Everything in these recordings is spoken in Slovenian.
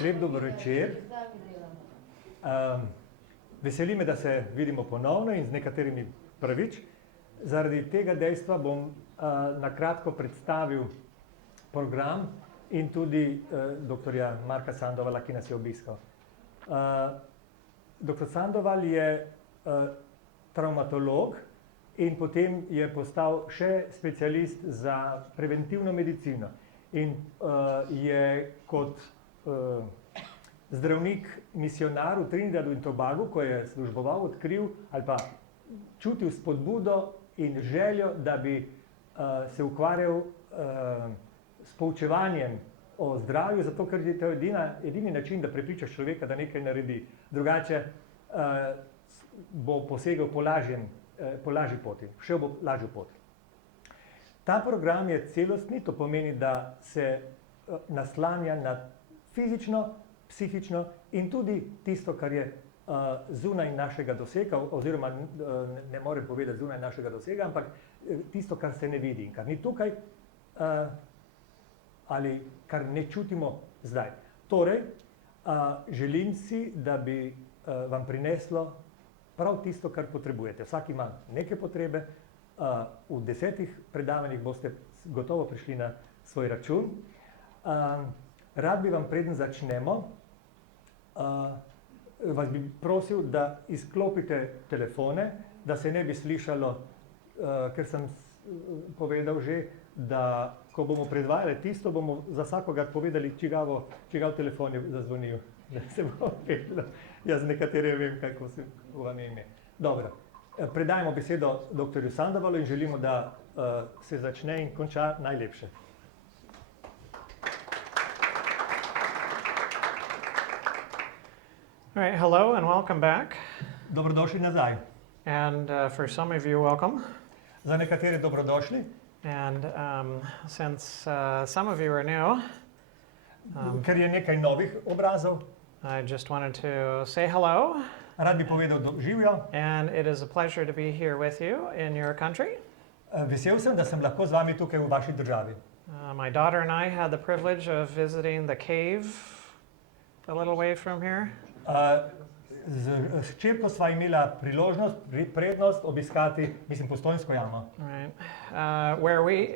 Lep dober večer. Veseli me, da se vidimo ponovno in z nekaterimi prvič. Zaradi tega dejstva bom na kratko predstavil program in tudi doktorja Marka Sandovala, ki nas je obiskal. Doktor Sandoval je travmatolog in potem je postal še specialist za preventivno medicino. In je kot zdravnik misionar v Trinidadu in Tobagu, ko je služboval, odkril ali pa čutil spodbudo in željo, da bi se ukvarjal s poučevanjem o zdravju, zato ker je to edini način, da prepričaš človeka, da nekaj naredi. Drugače bo posegel po lažji poti, šel bo lažjo pot. Ta program je celostni, to pomeni, da se naslanja na fizično, psihično in tudi tisto, kar je zunaj našega dosega, oziroma ne morem povedati zunaj našega dosega, ampak tisto, kar se ne vidi in kar ni tukaj ali kar ne čutimo zdaj. Torej, želim si, da bi vam prineslo prav tisto, kar potrebujete. Vsak ima neke potrebe, v 10 predavanjih boste gotovo prišli na svoj račun. Rad bi vam, preden začnemo, vas bi prosil, da izklopite telefone, da se ne bi slišalo, ker sem povedal že, da ko bomo predvajali tisto, bomo za vsakogar povedali, čigav telefon je zazvonil. Da se bo vedelo. Jaz nekatere vem, kako se vam ime. Dobro. Predajmo besedo doktorju Sandovalu in želimo, da se začne in konča najlepše. All right, hello and welcome back. Dobrodošli nazaj. And for some of you, welcome. Za nekatere dobrodošli. And since some of you are new, ker je nekaj novih obrazov, I just wanted to say hello. Rad bi povedal živjo. And it is a pleasure to be here with you in your country. Vesel sem, da sem lahko z vami tukaj v vaši državi. My daughter and I had the privilege of visiting the cave a little way from here. S hčerko sva imela priložnost, prednost obiskati, mislim, Postojnsko jamo. Right.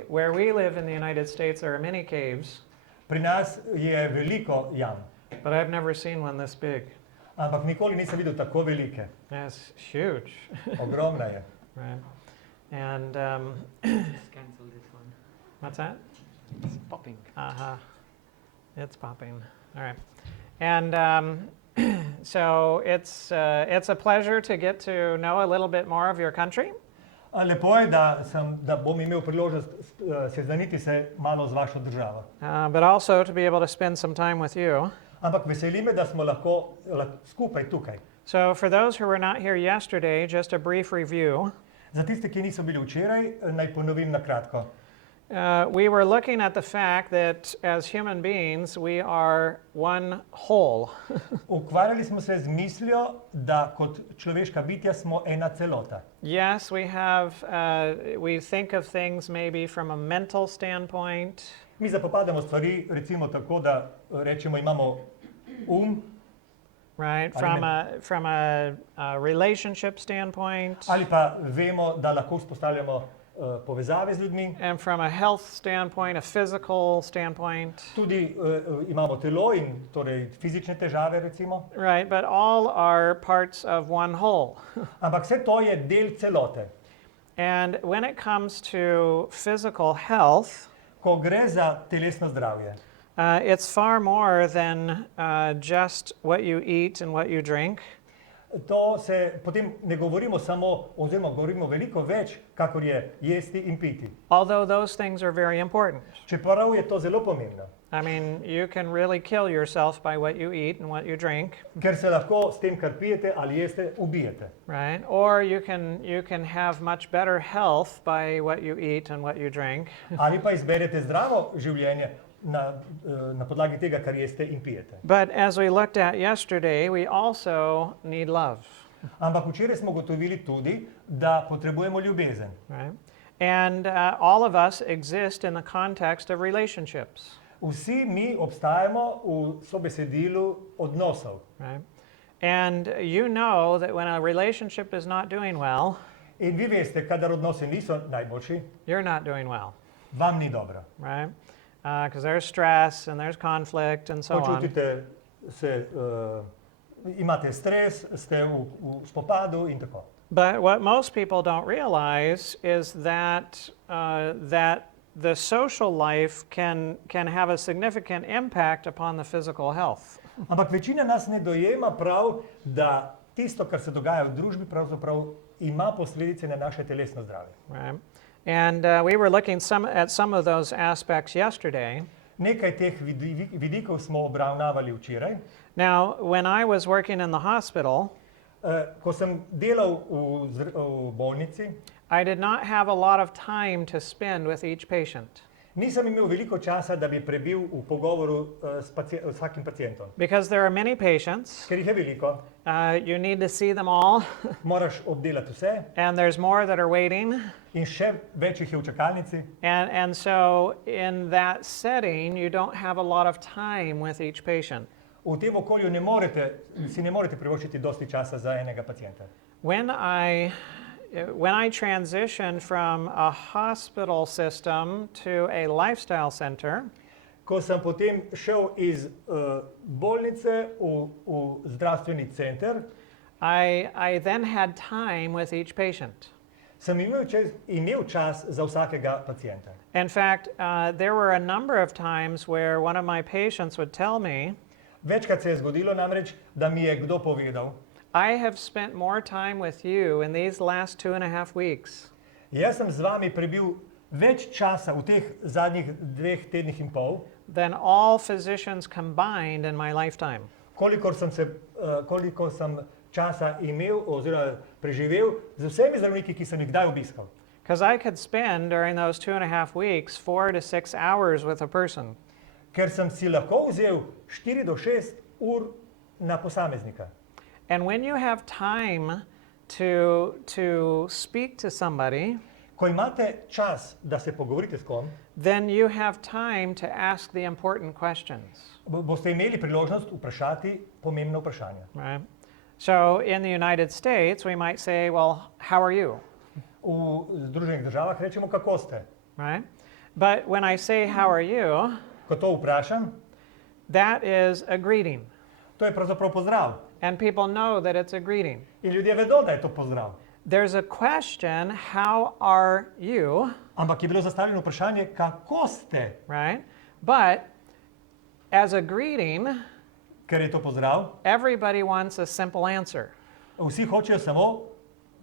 Where we live in the United States, there are many caves. Pri nas je veliko jam. But I've never seen one this big. Ampak nikoli nisem videl tako velike. It's huge. Ogromna je. Right. And Just cancel this one. what's that? It's popping. It's popping. All right. And so it's a pleasure to get to know a little bit more of your country. Lepo je, da bom imel priložnost seznaniti se malo z vašo državo. But also to be able to spend some time with you. Ampak veseli me, da smo lahko skupaj tukaj. So for those who were not here yesterday, just a brief review. Za tiste, ki niso bili včeraj, naj ponovim na kratko. We were looking at the fact that as human beings we are one whole. Ukvarjali smo se z mislijo, da kot človeška bitja smo ena celota. Yes, we think of things maybe from a mental standpoint. Mi zapopadamo stvari recimo tako, da rečemo imamo right, from a relationship standpoint. Ali pa vemo, da lahko vzpostavljamo povezave z ljudmi. And from a health standpoint, a physical standpoint. Tudi imamo telo in torej fizične težave recimo. Right, but all are parts of one whole. Ampak vse to je del celote. And when it comes to physical health, ko gre za telesno zdravje, it's far more than just what you eat and what you drink. To se potem ne govorimo samo, oziroma govorimo veliko več, kakor je jesti in piti. Although those things are very important. Čeprav je to zelo pomembno. I mean, you can really kill yourself by what you eat and what you drink. Ker se lahko s tem, kar pijete ali jeste, ubijete. Right? Or you can have much better health by what you eat and what you drink. Ali pa izberete zdravo življenje na podlagi tega, kar jeste in pijete. But as we looked at yesterday, we also need love. Ampak včeraj smo ugotovili tudi, da potrebujemo ljubezen. Right? And all of us exist in the context of relationships. Vsi mi obstajamo v sobesedilu odnosov. right? And you know that when a relationship is not doing well, In vi veste, kadar odnosi niso najboljši, you're not doing well, vam ni dobro. right? Because there's stress and there's conflict and so on. Počutite se, imate stres, ste v spopadu in tako. But what most people don't realize is that that the social life can have a significant impact upon the physical health. Ampak večina nas ne dojema prav, da tisto, kar se dogaja v družbi, pravzaprav ima posledice na naše telesno zdravje. Right? And we were looking at some of those aspects yesterday. Nekaj teh vidikov smo obravnavali včeraj. Now, when I was working in the hospital, Ko sem delal v bolnici, I did not have a lot of time to spend with each patient nisem imel veliko časa, da bi prebil v pogovoru s vsakim pacientom. because there are many patients. Ker jih je veliko, You need to see them all, moraš obdelati vse and there's more that are waiting. in še več jih je v čakalnici. And so in that setting, you don't have a lot of time with each patient. V tem okolju si ne morete privoščiti dosti časa za enega pacienta. When I transitioned from a hospital system to a lifestyle center, Ko sem potem šel iz bolnice v zdravstveni center, I then had time with each patient. sem imel čas za vsakega pacienta. In fact, there were a number of times where one of my patients would tell me, Večkrat se je zgodilo namreč, da mi je kdo povedal, I have spent more time with you in these last 2.5 weeks jaz sem z vami prebil več časa v teh zadnjih 2 tednih in pol, than all physicians combined in my lifetime. koliko sem časa imel oziroma preživel z vsemi zdravniki, ki sem jih kdaj obiskal. Because I could spend during those 2.5 weeks 4 to 6 hours with a person. Ker sem si lahko vzel 4 do 6 ur na posameznika. And when you have time to speak to somebody, Ko imate čas, da se pogovorite s kom, then you have time to ask the important questions, boste imeli priložnost vprašati pomembna vprašanja. right? So in the United States, we might say, well, how are you, V Združenih državah rečemo, kako ste. right? But when I say, how are you, Ko to vprašam, that is a greeting. to je pravzaprav pozdrav. And people know that it's a greeting. In ljudje vedo, da je to pozdrav. There's a question, how are you, Ampak je bilo zastavljeno vprašanje, kako ste, right? But as a greeting, ker je to pozdrav. everybody wants a simple answer. Vsi hočejo samo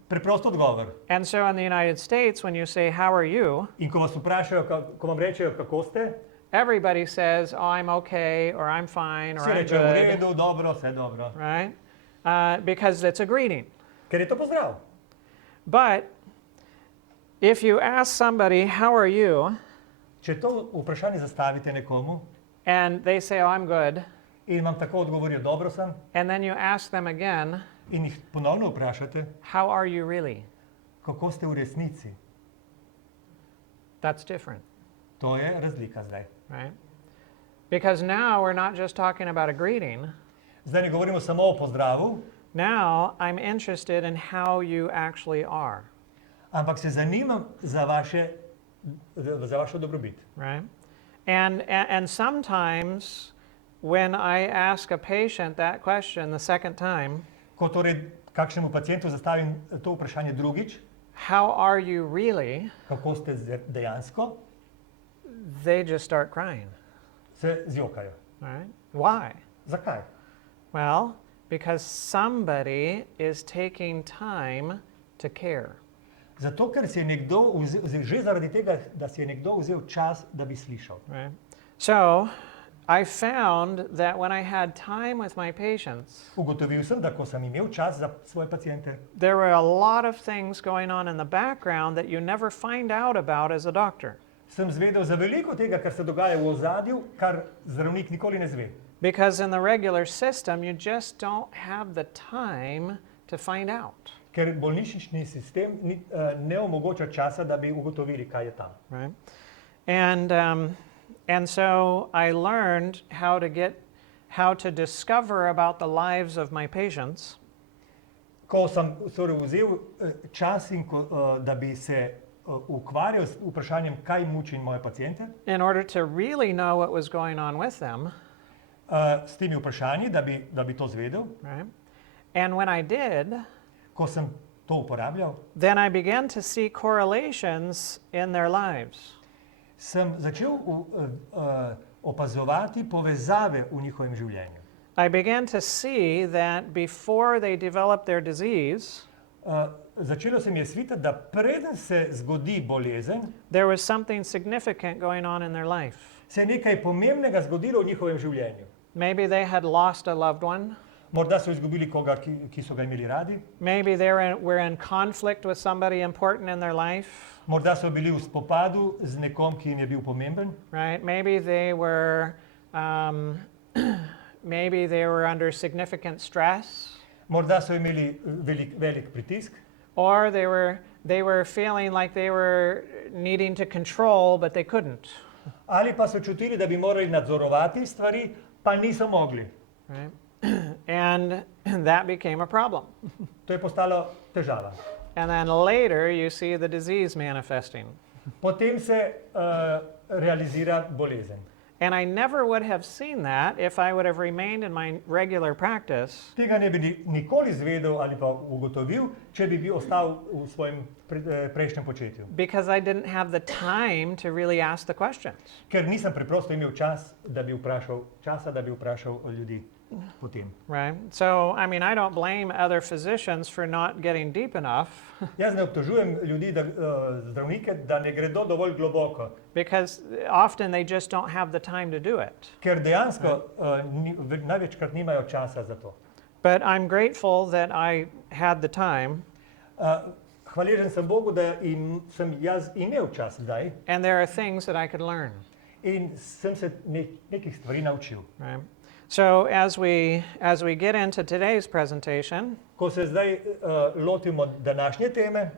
preprost odgovor. And so in the United States, when you say, how are you, In ko vas vprašajo, ko vam rečejo, kako ste, everybody says, oh, I'm okay, or I'm fine, or vsi I'm rečejo, v good, redu, dobro, vse dobro. right? Because it's a greeting. Ker je to pozdrav. But if you ask somebody, how are you, Če to vprašanje zastavite nekomu and they say, oh, I'm good, in vam tako odgovorijo, dobro sem, and then you ask them again, in jih ponovno vprašate, how are you really? kako ste v resnici, That's different, to je razlika zdaj. right? Because now we're not just talking about a greeting. Zdaj ne govorimo samo o pozdravu, Now I'm interested in how you actually are, ampak se zanimam za vašo dobrobit. right? And sometimes when I ask a patient that question the second time, Ko torej kakšnemu pacientu zastavim to vprašanje drugič, how are you really, kako ste dejansko, they just start crying, se zjokajo. right? Why? Zakaj? Well, because somebody is taking time to care. Zato, ker si je nekdo že zaradi tega, da si je nekdo vzel čas, da bi slišal. Right. So I found that when I had time with my patients, Ugotovil sem, da ko sem imel čas za svoje paciente, there were a lot of things going on in the background that you never find out about as a doctor. sem zvedel za veliko tega, kar se dogaja v ozadju, kar zdravnik nikoli ne zve. Because in the regular system, you just don't have the time to find out. Ker bolnišnični sistem ne omogoča časa, da bi ugotovili, kaj je tam. Right? And And so I learned how to discover about the lives of my patients. Ko sem torej vzel čas, da bi se ukvarjal s vprašanjem, kaj muči moje paciente, In order to really know what was going on with them, s temi vprašanji, da bi to zvedel. right? And when I did, Ko sem to uporabljal, then I began to see correlations in their lives. sem začel opazovati povezave v njihovem življenju. I began to see that before they developed their disease, Začelo se mi je svitati, da preden se zgodi bolezen, there was something significant going on in their life. se je nekaj pomembnega zgodilo v njihovem življenju. Maybe they had lost a loved one. Morda so izgubili koga, ki so ga imeli radi. Maybe they were in conflict with somebody important in their life. Morda so bili v spopadu z nekom, ki jim je bil pomemben. Right? Maybe they were under significant stress, Morda so imeli velik pritisk. or they were feeling like they were needing to control, but they couldn't. Ali pa so čutili, da bi morali nadzorovati stvari, pa niso mogli. Right? And that became a problem. To je postalo težava. And then later you see the disease manifesting. Potem se realizira bolezen. And I never would have seen that if I would have remained in my regular practice, Tega ne bi nikoli izvedel ali pa ugotovil, če bi bil ostal v svojem prejšnjem početju. because I didn't have the time to really ask the questions. Ker nisem preprosto imel časa, da bi vprašal ljudi potem. Right? So, I mean, I don't blame other physicians for not getting deep enough Jaz ne obtožujem ljudi, zdravnike, da ne gredo dovolj globoko, because often they just don't have the time to do it. ker dejansko največkrat nimajo časa za to. But I'm grateful that I had the time, Hvaležen sem Bogu, da sem jaz imel čas zdaj and there are things that I could learn. in sem se nekih stvari naučil. Right? So as we get into today's presentation, Ko se zdaj lotimo današnje teme,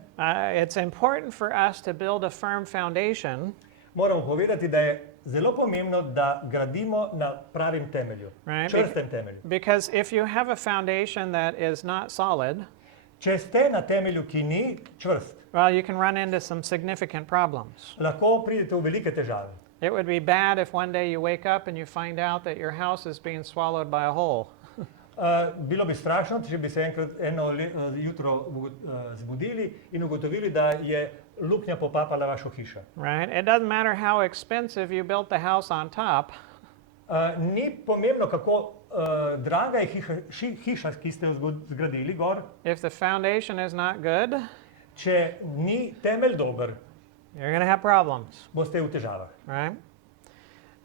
it's important for us to build a firm foundation, moramo povedati, da je zelo pomembno, da gradimo na pravim temelju, Right. čvrstem temelju. because if you have a foundation that is not solid, Če ste na temelju, ki ni čvrst, well, you can run into some significant problems. lahko pridete v velike težave. It would be bad if one day you wake up and you find out that your house is being swallowed by a hole. Bilo bi strašno, če bi se enkrat jutro zbudili in ugotovili, da je luknja popapala vašo hišo. Right? It doesn't matter how expensive you built the house on top. Ni pomembno, kako draga je hiša, ki ste jo zgradili gor, If the foundation is not good, če ni temelj dober, you're going to have problems. boste v težavah. Right?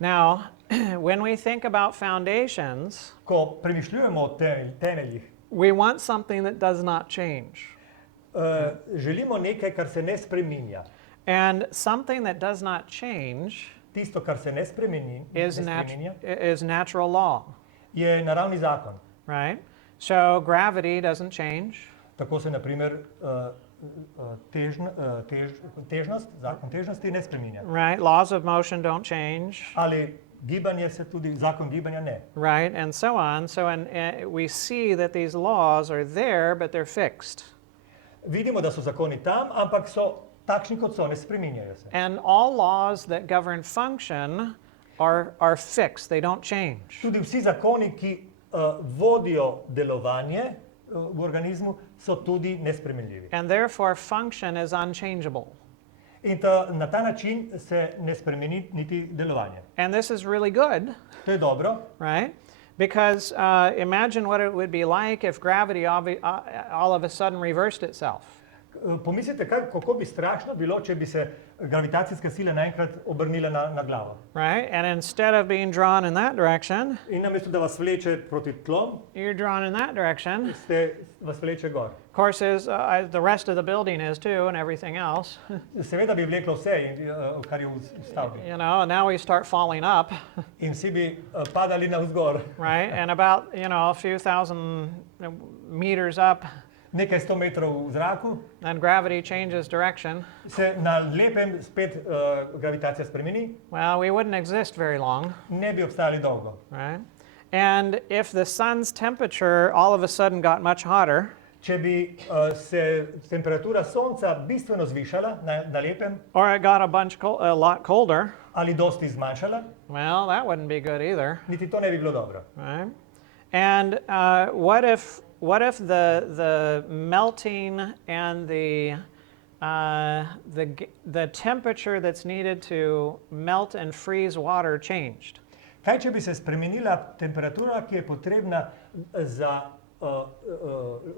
Now, when we think about foundations, Ko premišljujemo o temeljih, we want something that does not change. želimo nekaj, kar se ne spreminja. And something that does not change Tisto, kar se ne spreminja, is natural law. je naravni zakon. Right? So gravity doesn't change. Tako se naprimer težnost, zakon težnosti ne spreminja. Right? Laws of motion don't change. Ali gibanje se tudi, zakon gibanja ne. Right? And so on. So we see that these laws are there, but they're fixed. Vidimo, da so zakoni tam, ampak so takšni, kot so, ne spreminjajo se. And all laws that govern function are fixed. They don't change. Tudi vsi zakoni, ki vodijo delovanje v organizmu, so tudi nespremenljivi. And therefore function is unchangeable. In na ta način se ne spremeni niti delovanje. And this is really good, To je dobro, right? Because imagine what it would be like if gravity all of a sudden reversed itself. Pomislite, kako bi strašno bilo, če bi se gravitacijska sila naenkrat obrnila na glavo. Right? And instead of being drawn in that direction, In namesto, da vas vleče proti tlom, you're drawn in that direction. vas vleče gor. Of course, the rest of the building is too, and everything else. Seveda bi vleklo vse, kar je v stavbi. You know, and now we start falling up, In vsi bi padali navzgor. right? And about, a few thousand meters up, nekaj 100 metrov v zraku, and gravity changes direction, se na lepem spet gravitacija spremeni, well, we wouldn't exist very long, ne bi obstajali dolgo. right? And if the sun's temperature all of a sudden got much hotter, Če bi se temperatura sonca bistveno zvišala na lepem or it got a lot colder, ali dosti zmanjšala, well, that wouldn't be good either, niti to ne bi bilo dobro. right? And what if the melting and the temperature that's needed to melt and freeze water changed? Kaj, če bi se spremenila temperatura, ki je potrebna za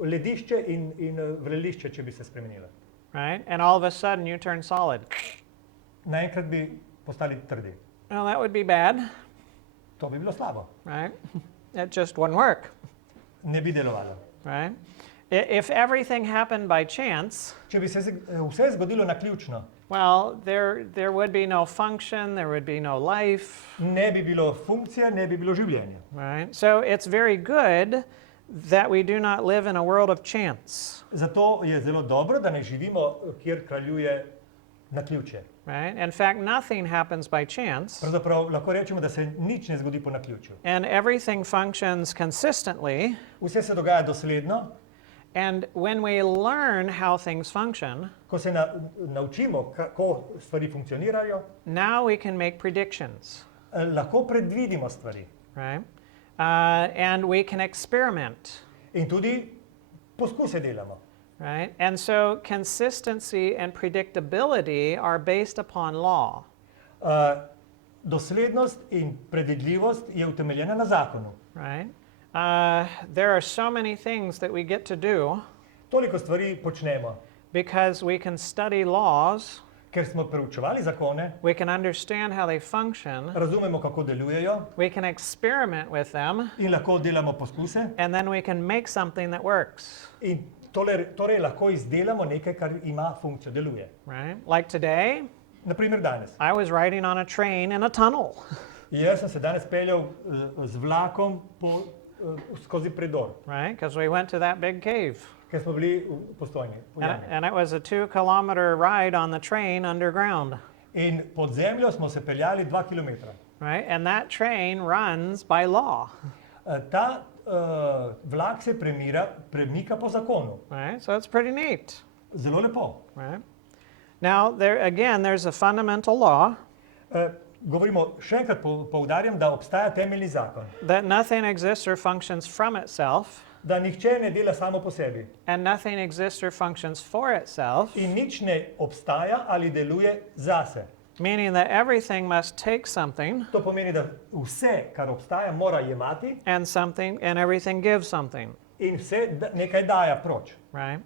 ledišče in vrelišče, če bi se spremenila? Right? And all of a sudden you turn solid. Naenkrat bi postali trdi. Well, that would be bad, To bi bilo slabo. right? It just wouldn't work, Ne bi delovalo. right? If everything happened by chance, Če bi se vse zgodilo naključno, well, there would be no function, there would be no life, ne bi bilo funkcije, ne bi bilo življenja. right? So it's very good that we do not live in a world of chance, Zato je zelo dobro, da ne živimo, kjer kraljuje naključje. right? In fact, nothing happens by chance, Pravzaprav lahko rečemo, da se nič ne zgodi po naključju. and everything functions consistently. Vse se dogaja dosledno. And when we learn how things function, Ko se naučimo, kako stvari funkcionirajo, now we can make predictions, lahko predvidimo stvari. right? And we can experiment, In tudi poskuse delamo. right? And so consistency and predictability are based upon law. Doslednost in predvidljivost je utemeljena na zakonu. Right? There are so many things that we get to do Toliko stvari počnemo, because we can study laws, ker smo preučevali zakone, we can understand how they function, razumemo, kako delujejo we can experiment with them, in lahko delamo poskuse. and then we can make something that works. In torej lahko izdelamo nekaj, kar ima funkcijo, deluje. Right? Like today, Naprimer danes. I was riding on a train in a tunnel. Jaz sem se danes peljal z vlakom skozi predor, Right? Because we went to that big cave. ker smo bili v Postojni. v jami. And it was a 2-kilometer ride on the train underground. In pod zemljo smo se peljali 2 kilometra. Right? And that train runs by law. Ta vlak se premika po zakonu. Right? So it's pretty neat. Zelo lepo. Right? Now, there's a fundamental law Govorimo, še enkrat poudarjam, da obstaja temeljni zakon. that nothing exists or functions from itself, Da nihče ne dela samo po sebi. and nothing exists or functions for itself, In nič ne obstaja ali deluje zase. meaning that everything must take something To pomeni, da vse, kar obstaja, mora jemati and everything gives something. in vse nekaj daja proč. Right?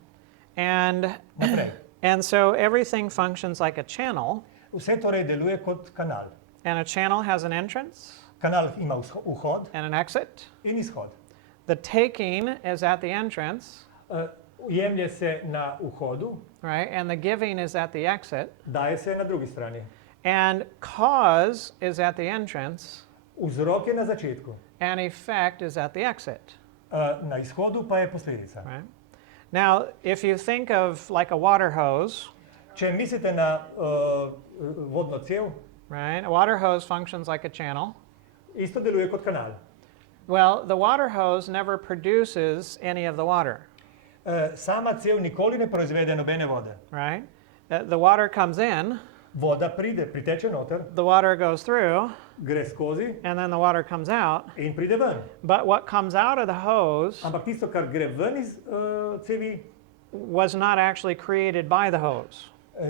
And Naprej. And so everything functions like a channel, Vse torej deluje kot kanal. and a channel has an entrance Kanal ima vhod and an exit. in izhod. The taking is at the entrance, Jemlje se na vhodu, right? And the giving is at the exit. daje se na drugi strani. And cause is at the entrance, Vzrok je na začetku, and effect is at the exit, na izhodu pa je posledica. right? Now, if you think of like a water hose, Če mislite na vodno cev, right? A water hose functions like a channel. isto deluje kot kanal. Well, the water hose never produces any of the water, Sama cev nikoli ne proizvede nobene vode. right? The water comes in, Voda priteče noter, the water goes through, gre skozi and then the water comes out. in pride ven. But what comes out of the hose Ampak tisto, kar gre ven iz cevi, was not actually created by the hose.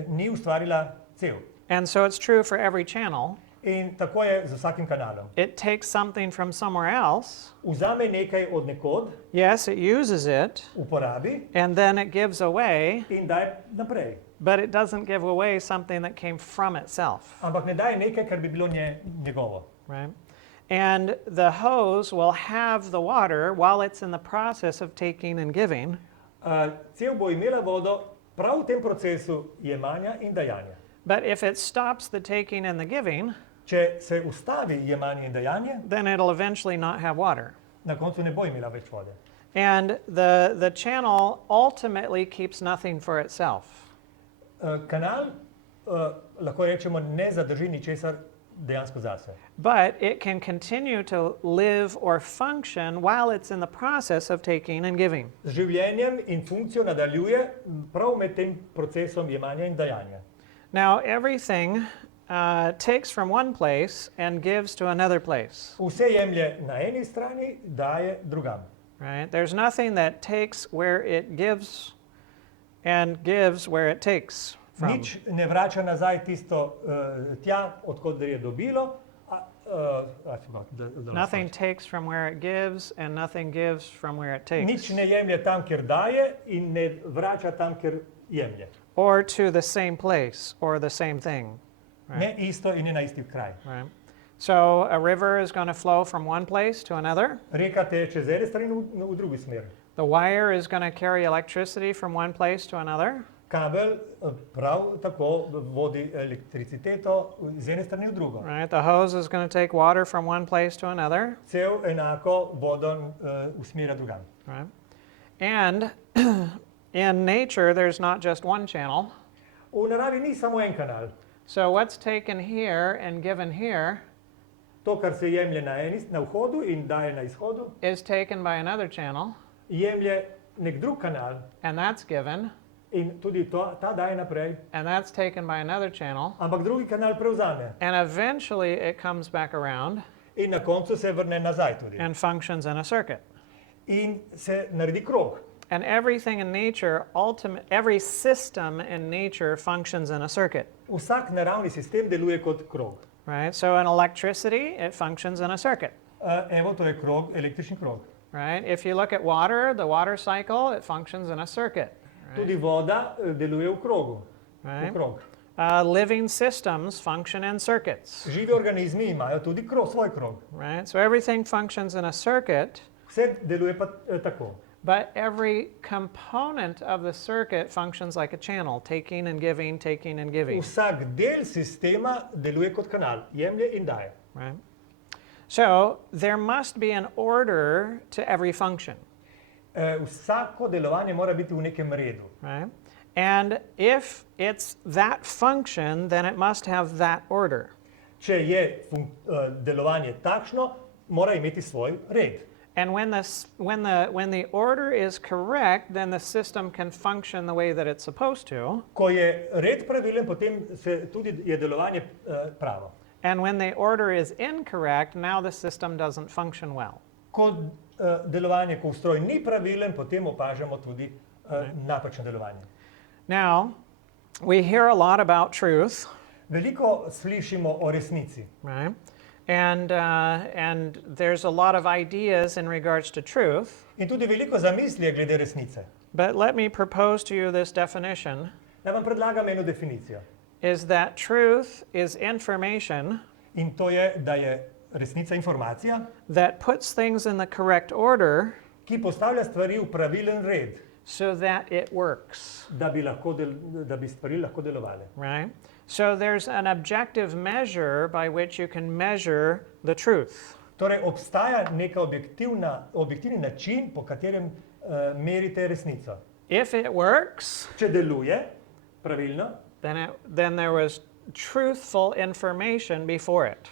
ni ustvarila cev. And so it's true for every channel. In tako je z vsakim kanalom. It takes something from somewhere else. Vzame nekaj od nekod, Yes, it uses it, uporabi and then it gives away, in daje naprej. but it doesn't give away something that came from itself, Ampak ne daje nekaj, kar bi bilo njegovo. right? And the hose will have the water while it's in the process of taking and giving, Cev bo imela vodo prav v tem procesu jemanja in dajanja. but if it stops the taking and the giving, Če se ustavi jemanje in dajanje, then it'll eventually not have water. na koncu ne bo imela več vode. And the channel ultimately keeps nothing for itself. Kanal, lahko rečemo, ne zadrži ničesar dejansko zase. But it can continue to live or function while it's in the process of taking and giving. Z življenjem in funkcijo nadaljuje prav med tem procesom jemanja in dajanja. Now, everything takes from one place and gives to another place. Vse jemlje na eni strani, daje drugam. Right? There's nothing that takes where it gives and gives where it takes from. Nič ne vrača nazaj tisto tja, odkot je dobilo. Nothing takes from where it gives and nothing gives from where it takes. Nič ne jemlje tam, kjer daje in ne vrača tam, kjer jemlje. Or to the same place or the same thing. Ne isto in ne na isti kraj. Right? So a river is going to flow from one place to another. Reka teče z ene strani v drugi smer. The wire is going to carry electricity from one place to another. Kabel prav tako vodi elektriciteto z ene strani v drugo. Right? The hose is going to take water from one place to another. Cev enako vodo usmerja drugam. Right? And in nature, there's not just one channel. V naravi ni samo en kanal. So what's taken here and given here To, kar se jemlje na vhodu in daje na izhodu, is taken by another channel, jemlje nek drug kanal and that's given, in tudi ta daje naprej, and that's taken by another channel, ampak drugi kanal prevzame and eventually it comes back around in na koncu se vrne nazaj tudi and functions in a circuit. in se naredi krog. And everything in nature, every system in nature functions in a circuit. Vsak naravni sistem deluje kot krog. Right? So in electricity, it functions in a circuit. Evo, to je krog, električni krog. Right? If you look at water, the water cycle, it functions in a circuit. Right? Tudi voda deluje v krogu. Right? V krog. Living systems function in circuits. Živi organizmi imajo tudi krog, svoj krog. Right? So everything functions in a circuit, Vse deluje pa tako. but every component of the circuit functions like a channel, taking and giving, taking and giving. Vsak del sistema deluje kot kanal, jemlje in daje. Right? So there must be an order to every function. Vsako delovanje mora biti v nekem redu. Right? And if it's that function, then it must have that order. Če je delovanje takšno, mora imeti svoj red. And when the order is correct, then the system can function the way that it's supposed to. Ko je red pravilen, potem se tudi je delovanje pravo. And when the order is incorrect, now the system doesn't function well. Ko delovanje, ko ustroj ni pravilen, potem opažamo tudi napačno delovanje. Now, we hear a lot about truth, Veliko slišimo o resnici. right? And there's a lot of ideas in regards to truth. In tudi veliko zamisli je glede resnice. But let me propose to you this definition, Naj vam predlagam eno definicijo. is that truth is information In to je, da je resnica informacija, that puts things in the correct order ki postavlja stvari v pravilen red, so that it works, da bi stvari lahko delovale. right? So there's an objective measure by which you can measure the truth. Torej, obstaja neka objektivni način, po katerem merite resnico. If it works, Če deluje pravilno, then there was truthful information before it.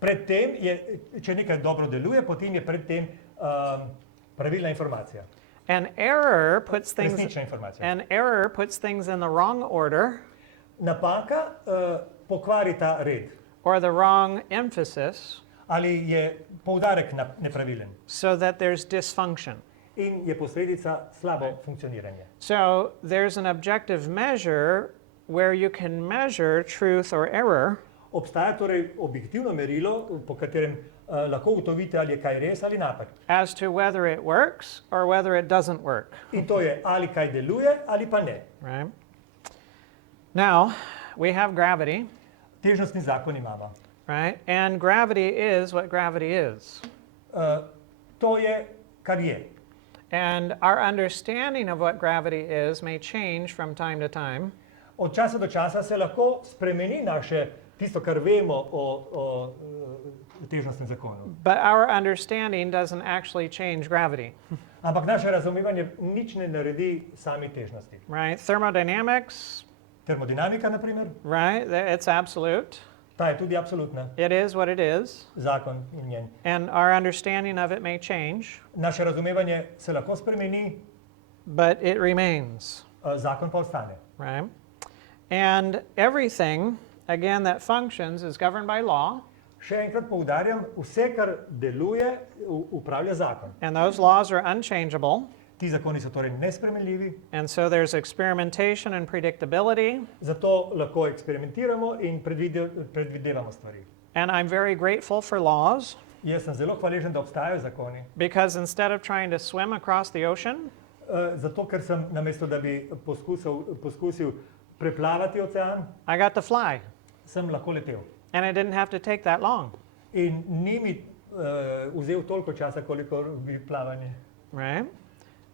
predtem je, če nekaj dobro deluje, potem je predtem pravilna informacija, An error puts resnična informacija. things in the wrong order Napaka pokvari ta red or the wrong emphasis ali je poudarek nepravilen so that there's dysfunction. in je posledica slabo funkcioniranje. So there's an objective measure where you can measure truth or error, Obstaja torej objektivno merilo, po katerem lahko ugotovite, ali je kaj res ali napak. as to whether it works or whether it doesn't work. In to je, ali kaj deluje ali pa ne. Right? Now, we have gravity, Težnostni zakon imamo. right? And gravity is what gravity is. To je, kar je. And our understanding of what gravity is may change from time to time. Od časa do časa se lahko spremeni naše tisto, kar vemo o težnostnem zakonu. But our understanding doesn't actually change gravity, Ampak naše razumevanje nič ne naredi sami težnosti. right? Thermodynamics, Termodinamika, na primer, right? It's absolute. ta je tudi absolutna. It is what it is. Zakon in njen. And our understanding of it may change, Naše razumevanje se lahko spremeni, but it remains, zakon pa ostane. right? And everything, again, that functions is governed by law, Še enkrat poudarjam, vse, kar deluje, upravlja zakon. and those laws are unchangeable. Ti zakoni so torej nespremenljivi, And so there's experimentation and predictability. zato lahko eksperimentiramo in predvidevamo stvari. And I'm very grateful for laws Jaz sem zelo hvaležen, da obstajajo zakoni, because instead of trying to swim across the ocean, zato ker sem namesto, da bi poskusil preplavati ocean, I got to fly. sem lahko letel. And it didn't have to take that long, In ni mi vzel toliko časa, koliko bi plavanje. right?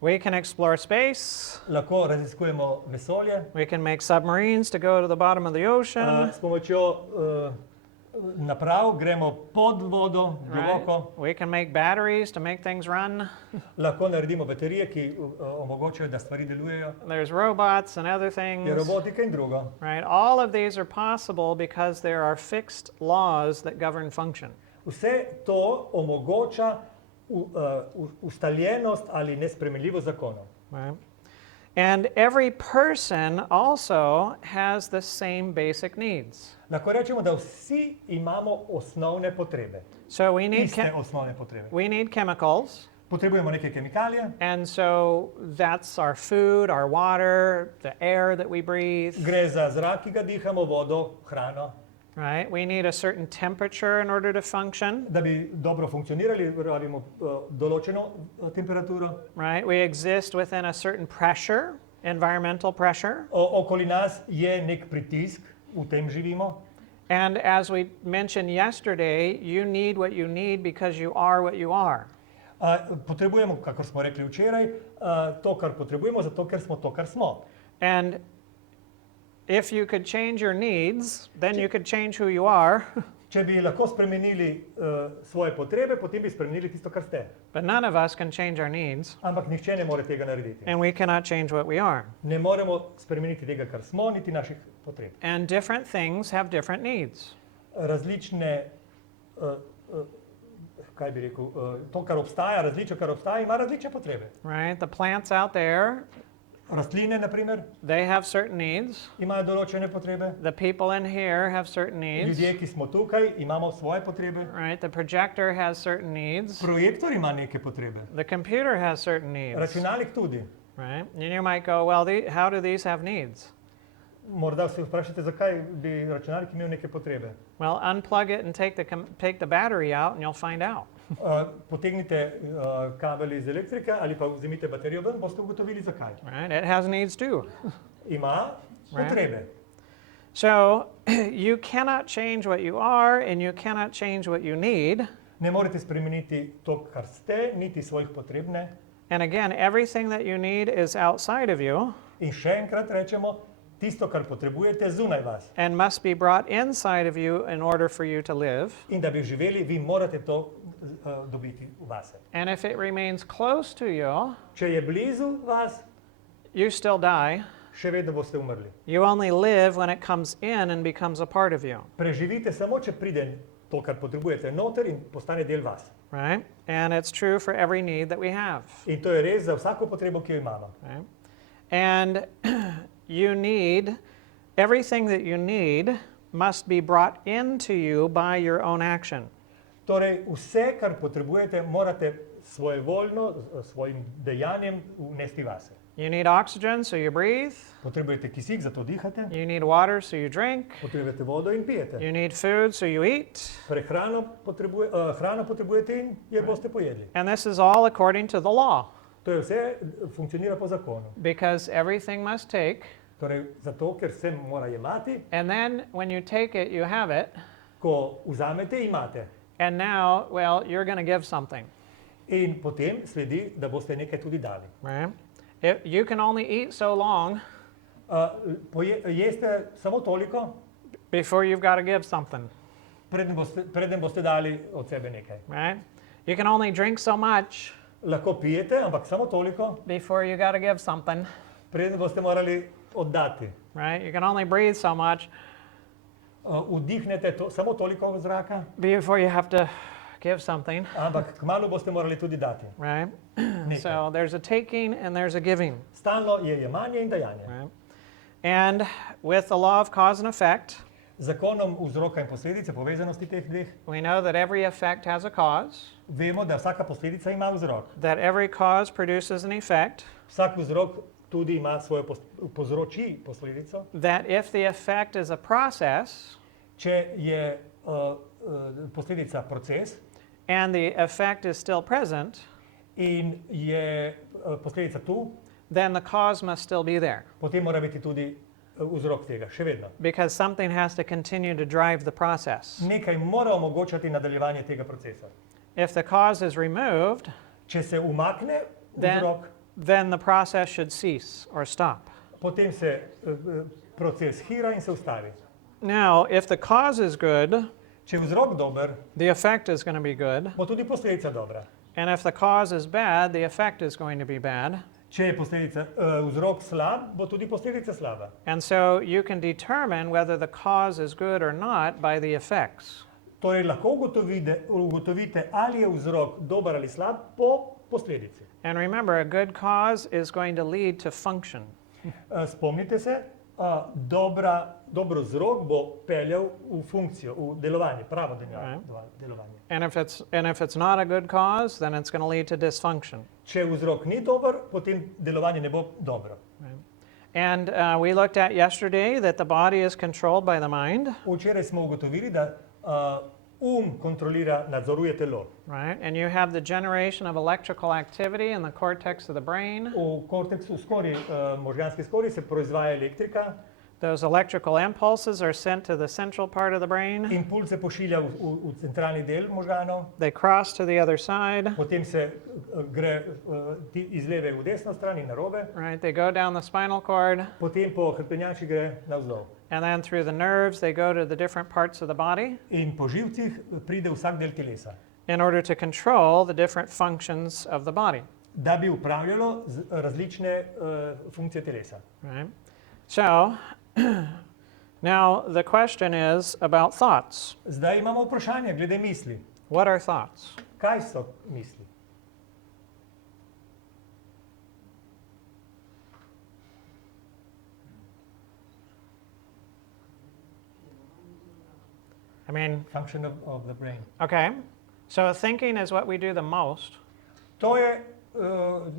We can explore space. Lahko raziskujemo vesolje, We can make submarines to go to the bottom of the ocean. s pomočjo naprav gremo pod vodo, Right? globoko. We can make batteries to make things run. Lahko naredimo baterije, ki omogočajo, da stvari delujejo. There's robots and other Je things. robotika in drugo. Right? All of these are possible because there are fixed laws that govern function. Vse to omogoča ustaljenost ali nespremenljivost zakonov. Right? And every person also has the same basic needs. Lahko rečemo, da vsi imamo osnovne potrebe. So we need Iste osnovne potrebe. we need chemicals, Potrebujemo neke kemikalije, and so that's our food, our water, the air that we breathe. gre za zrak, ki ga dihamo, vodo, hrano. Right? We need a certain temperature in order to function. Da bi dobro funkcionirali, rabimo določeno temperaturo. Right? We exist within a certain pressure, environmental pressure. Okoli nas je nek pritisk, v tem živimo. And as we mentioned yesterday, you need what you need because you are what you are. Potrebujemo, kakor smo rekli včeraj, to, kar potrebujemo, zato ker smo to, kar smo. And if you could change your needs, then you could change who you are. Če bi lahko spremenili svoje potrebe, potem bi spremenili tisto, kar ste. But none of us can change our needs, Ampak nihče ne more tega narediti. and we cannot change what we are. Ne moremo spremeniti tega, kar smo, niti naših potreb. And different things have different needs. Različne, kaj bi rekel, to, kar obstaja, različno, kar obstaja, ima različne potrebe. Right? The plants out there, Rastline, na primer, they have certain needs. imajo določene potrebe. The people in here have certain needs. Ljudje, ki smo tukaj, imamo svoje potrebe. Right? The projector has certain needs. Projektor ima neke potrebe. The computer has certain needs. Računalnik tudi. Right? And you might go, well, how do these have needs? Morda se vprašate, zakaj bi računalnik imel neke potrebe. Well, unplug it and take the battery out, and you'll find out. Potegnite kabel iz elektrike ali pa vzemite baterijo ven, boste ugotovili, zakaj. Right? It has needs too. Ima potrebe. So you cannot change what you are, and you cannot change what you need. Ne morete spremeniti to, kar ste, niti svojih potreb ne. And again, everything that you need is outside of you In še enkrat rečemo, tisto, kar potrebujete, zunaj vas. and must be brought inside of you in order for you to live. In da bi živeli, vi morate to dobiti v vase. And if it remains close to you, Če je blizu vas, you still die. še vedno boste umrli. You only live when it comes in and becomes a part of you. Preživite samo, če pride to, kar potrebujete noter in postane del vas. Right? And it's true for every need that we have. In to je res za vsako potrebo, ki jo imamo. Right? And you need, everything that you need must be brought into you by your own action. Torej, vse, kar potrebujete, morate svojevoljno, s svojim dejanjem vnesti vase. You need oxygen, so you breathe. Potrebujete kisik, zato dihate. You need water, so you drink. Potrebujete vodo in pijete. You need food, so you eat. Hrano potrebujete in je boste pojedli. And this is all according to the law, To je vse, funkcionira po zakonu. because everything must take. Torej, zato, ker se mora jemati, And then when you take it, you have it. ko vzamete, imate. And now, well, you're going to give something. In potem sledi, da boste nekaj tudi dali. Right? You can only eat so long Jeste samo toliko, before you've got to give something, preden boste dali od sebe nekaj. right? You can only drink so much Lahko pijete, ampak samo toliko, before you got to give something, preden boste morali oddati. right? You can only breathe so much Vdihnete samo toliko zraka, before you have to give something, ampak kmalu boste morali tudi dati. right? Nekaj. So there's a taking and there's a giving, Stalno je jemanje in dajanje. right? And with the law of cause and effect, Zakonom vzroka in posledice, povezanosti teh dveh, we know that every effect has a cause, vemo, da vsaka posledica ima vzrok. that every cause produces an effect, Vsak vzrok tudi ima svojo povzroči posledico. that if the effect is a process Če je posledica proces and the effect is still present, in je posledica tu, then the cause must still be there potem mora biti tudi vzrok tega, še vedno. because something has to continue to drive the process. Nekaj mora omogočati nadaljevanje tega procesa. If the cause is removed, Če se umakne Then- vzrok, then the process should cease or stop. potem se proces hira in se ustavi. Now, if the cause is good, Če je vzrok dober, the effect is going to be good. bo tudi posledica dobra. And if the cause is bad, the effect is going to be bad. Če je vzrok slab, bo tudi posledica slaba. And so you can determine whether the cause is good or not by the effects. Torej lahko ugotovite, ali je vzrok dober ali slab po posledici. And remember, a good cause is going to lead to function. Spomnite se, dober vzrok bo peljal v funkcijo, v delovanje, pravo delovanje. And if it's not a good cause, then it's going to lead to dysfunction. Če vzrok ni dober, potem delovanje ne bo dobro. And we looked at yesterday that the body is controlled by the mind, Včeraj smo ugotovili, da kontrolira, nadzoruje telo. right? And you have the generation of electrical activity in the cortex of the brain. V korteksu, možganski skori se proizvaja elektrika, Those electrical impulses are sent to the central part of the brain. impuls se pošilja v centralni del možganov, They cross to the other side, potem se gre iz leve v desno stran in narobe, right? They go down the spinal cord, potem po hrbtenjači gre navzdol. and then through the nerves, they go to the different parts of the body In po živcih pride vsak del telesa, in order to control the different functions of the body, da bi upravljalo različne funkcije telesa. right? So, now the question is about thoughts. Zdaj imamo vprašanje glede misli. What are thoughts? Kaj so misli? I mean, Function of the brain. okay, so thinking is what we do the most, To je,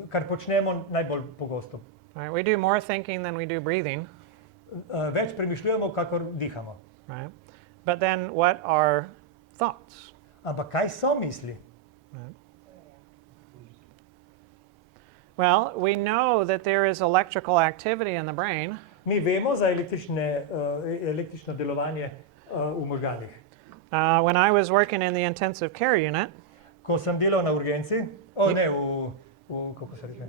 kar počnemo najbolj pogosto. right? We do more thinking than we do breathing, Več premišljujemo, kakor dihamo. right? But then what are thoughts? Ampak kaj so misli? Well, we know that there is electrical activity in the brain, Mi vemo za električno delovanje v možganih. When I was working in the intensive care unit, Ko sem delal na urgenci, kako se reče?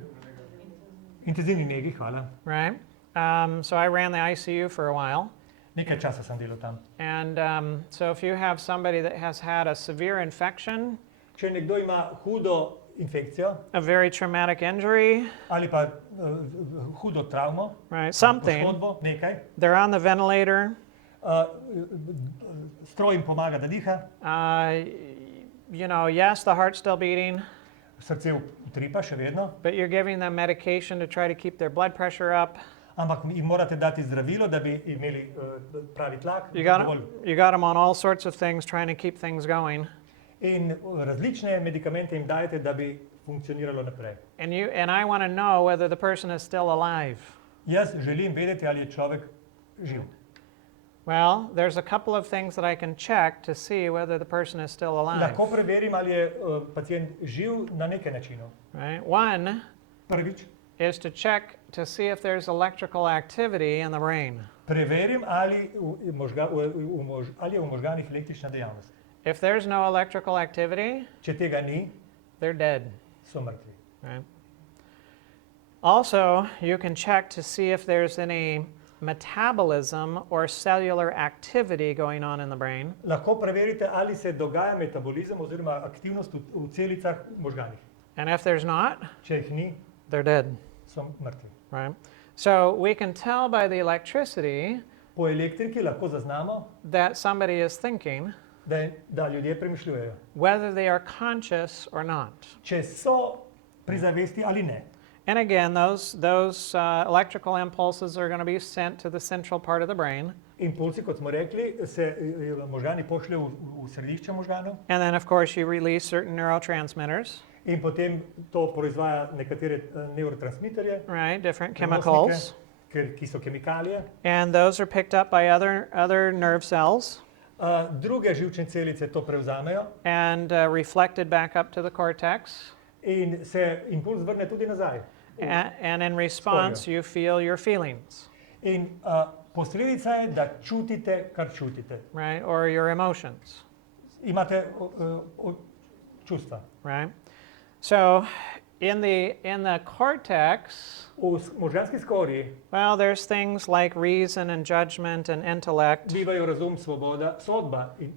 Intenzivni negi, hvala. right? So I ran the ICU for a while. Nekaj časa sem delal tam. And so if you have somebody that has had a severe infection, Če nekdo ima hudo infekcijo a very traumatic injury, ali pa hudo travmo, right? Something, poškodbo, nekaj, they're on the ventilator, stroj jim pomaga, da diha, you know, yes, the heart's still beating, srce utripa še vedno, but you're giving them medication to try to keep their blood pressure up. ampak jim morate dati zdravilo, da bi imeli pravi tlak. You got dovolj. you got them on all sorts of things trying to keep things going. In različne medikamente jim dajete, da bi funkcioniralo naprej. And I want to know whether the person is still alive. Jaz želim vedeti, ali je človek živ. Well, there's a couple of things that I can check to see whether the person is still alive. Lahko preverim, ali je pacient živ na nekaj načinov. Right? One Prvič, is to check to see if there's electrical activity in the brain. preverim, ali je v možganih električna dejavnost. If there's no electrical activity, Če tega ni, they're dead. so mrtvi. Right? Also, you can check to see if there's any metabolism or cellular activity going on in the brain. Lahko preverite, ali se dogaja metabolizem oziroma aktivnost v celicah možganih. And if there's not, Če jih ni, they're dead, so mrtvi. right? So we can tell by the electricity Po elektriki lahko zaznamo, that somebody is thinking, da ljudje premišljujejo. whether they are conscious or not. Če so pri zavesti ali ne. And again, those electrical impulses are going to be sent to the central part of the brain. Impulsi, kot smo rekli, se možgani pošljejo v središče možganov And then, of course, you release certain neurotransmitters, in potem to proizvaja nekatere nevrotransmiterje, right? Different prenosnike, chemicals. ki so kemikalije. And those are picked up by other nerve cells Druge živčne celice to prevzamejo and reflected back up to the cortex. in se impuls vrne tudi nazaj. And in response, you feel your feelings, In posledica je, da čutite, kar čutite. right? Or your emotions, Imate čustva. right? So in the cortex, V možganski skorji well, there's things like reason and judgment and intellect, bivajo razum, svoboda, sodba in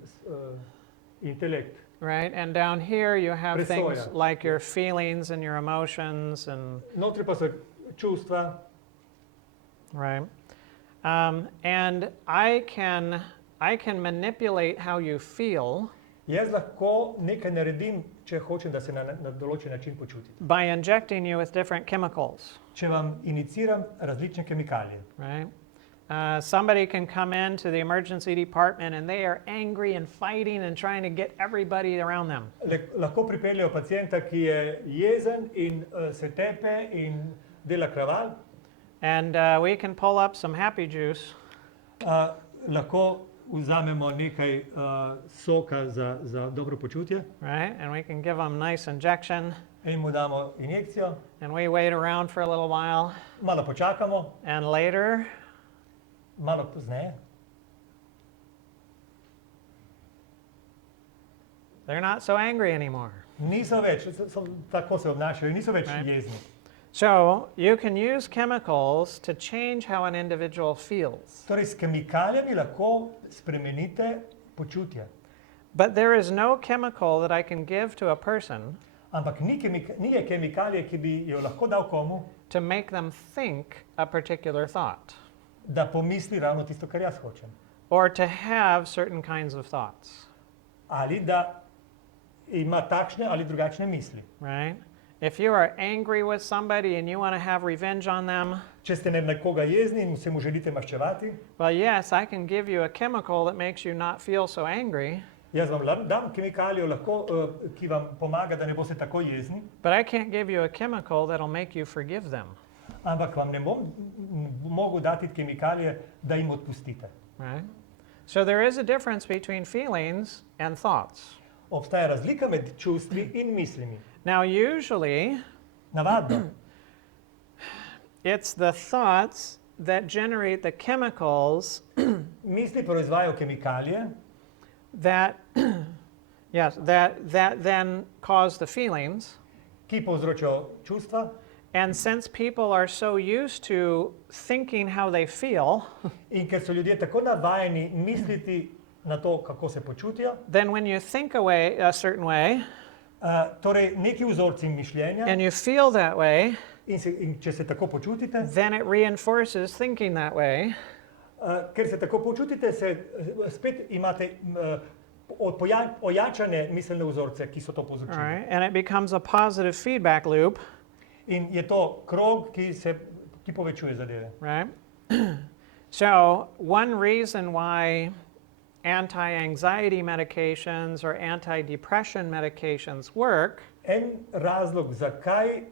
intelekt. right? And down here you have things Presoja. like your feelings and your emotions and Notri pa so čustva. right. And I can manipulate how you feel Jaz lahko nekaj naredim, če hočem, da se na določen način počutite. by injecting you with different chemicals, Če vam iniciram različne kemikalije. right? Somebody can come into the emergency department and they are angry and fighting and trying to get everybody around them. Lahko pripeljejo pacienta, ki je jezen in se tepe in dela kraval. And we can pull up some happy juice Lahko vzamemo nekaj soka za dobro počutje right? And we can give them nice injection, in mu damo injekcijo. and we wait around for a little while, Malo počakamo, and later, malo pozneje. they're not so angry anymore. Niso več, tako se obnašajo, niso več Right. jezni. So you can use chemicals to change how an individual feels. Torej, s kemikalijami lahko spremenite počutje. But there is no chemical that I can give to a person Ampak ni je kemikalije, ki bi jo lahko dal komu, to make them think a particular thought da pomisli ravno tisto, kar jaz hočem. or to have certain kinds of thoughts, Ali da ima takšne ali drugačne misli. right? If you are angry with somebody and you want to have revenge on them, Če ste na nekoga jezni in se mu želite maščevati, well, yes, I can give you a chemical that makes you not feel so angry, jaz vam dam kemikalijo, lahko, ki vam pomaga, da ne boste tako jezni, but I can't give you a chemical that'll make you forgive them, ampak vam ne bom mogel dati kemikalije, da jim odpustite. right? So there is a difference between feelings and thoughts. Obstaja razlika med čustvi in mislimi. Now, usually, Navadno it's the thoughts that generate the chemicals misli proizvajajo kemikalije, that, yes, that then cause the feelings. ki povzročajo čustva, And since people are so used to thinking how they feel, in ker so ljudje tako navajeni misliti na to, kako se počutijo, then when you think a certain way torej neki vzorci mišljenja, and you feel that way, in če se tako počutite, then it reinforces thinking that way. ker se tako počutite, se spet imate ojačane miselne vzorce, ki so to All povzročili. right? And it becomes a positive feedback loop, In je to krog, ki povečuje zadeve. right? So one reason why anti-anxiety medications or anti-depression medications work En razlog, zakaj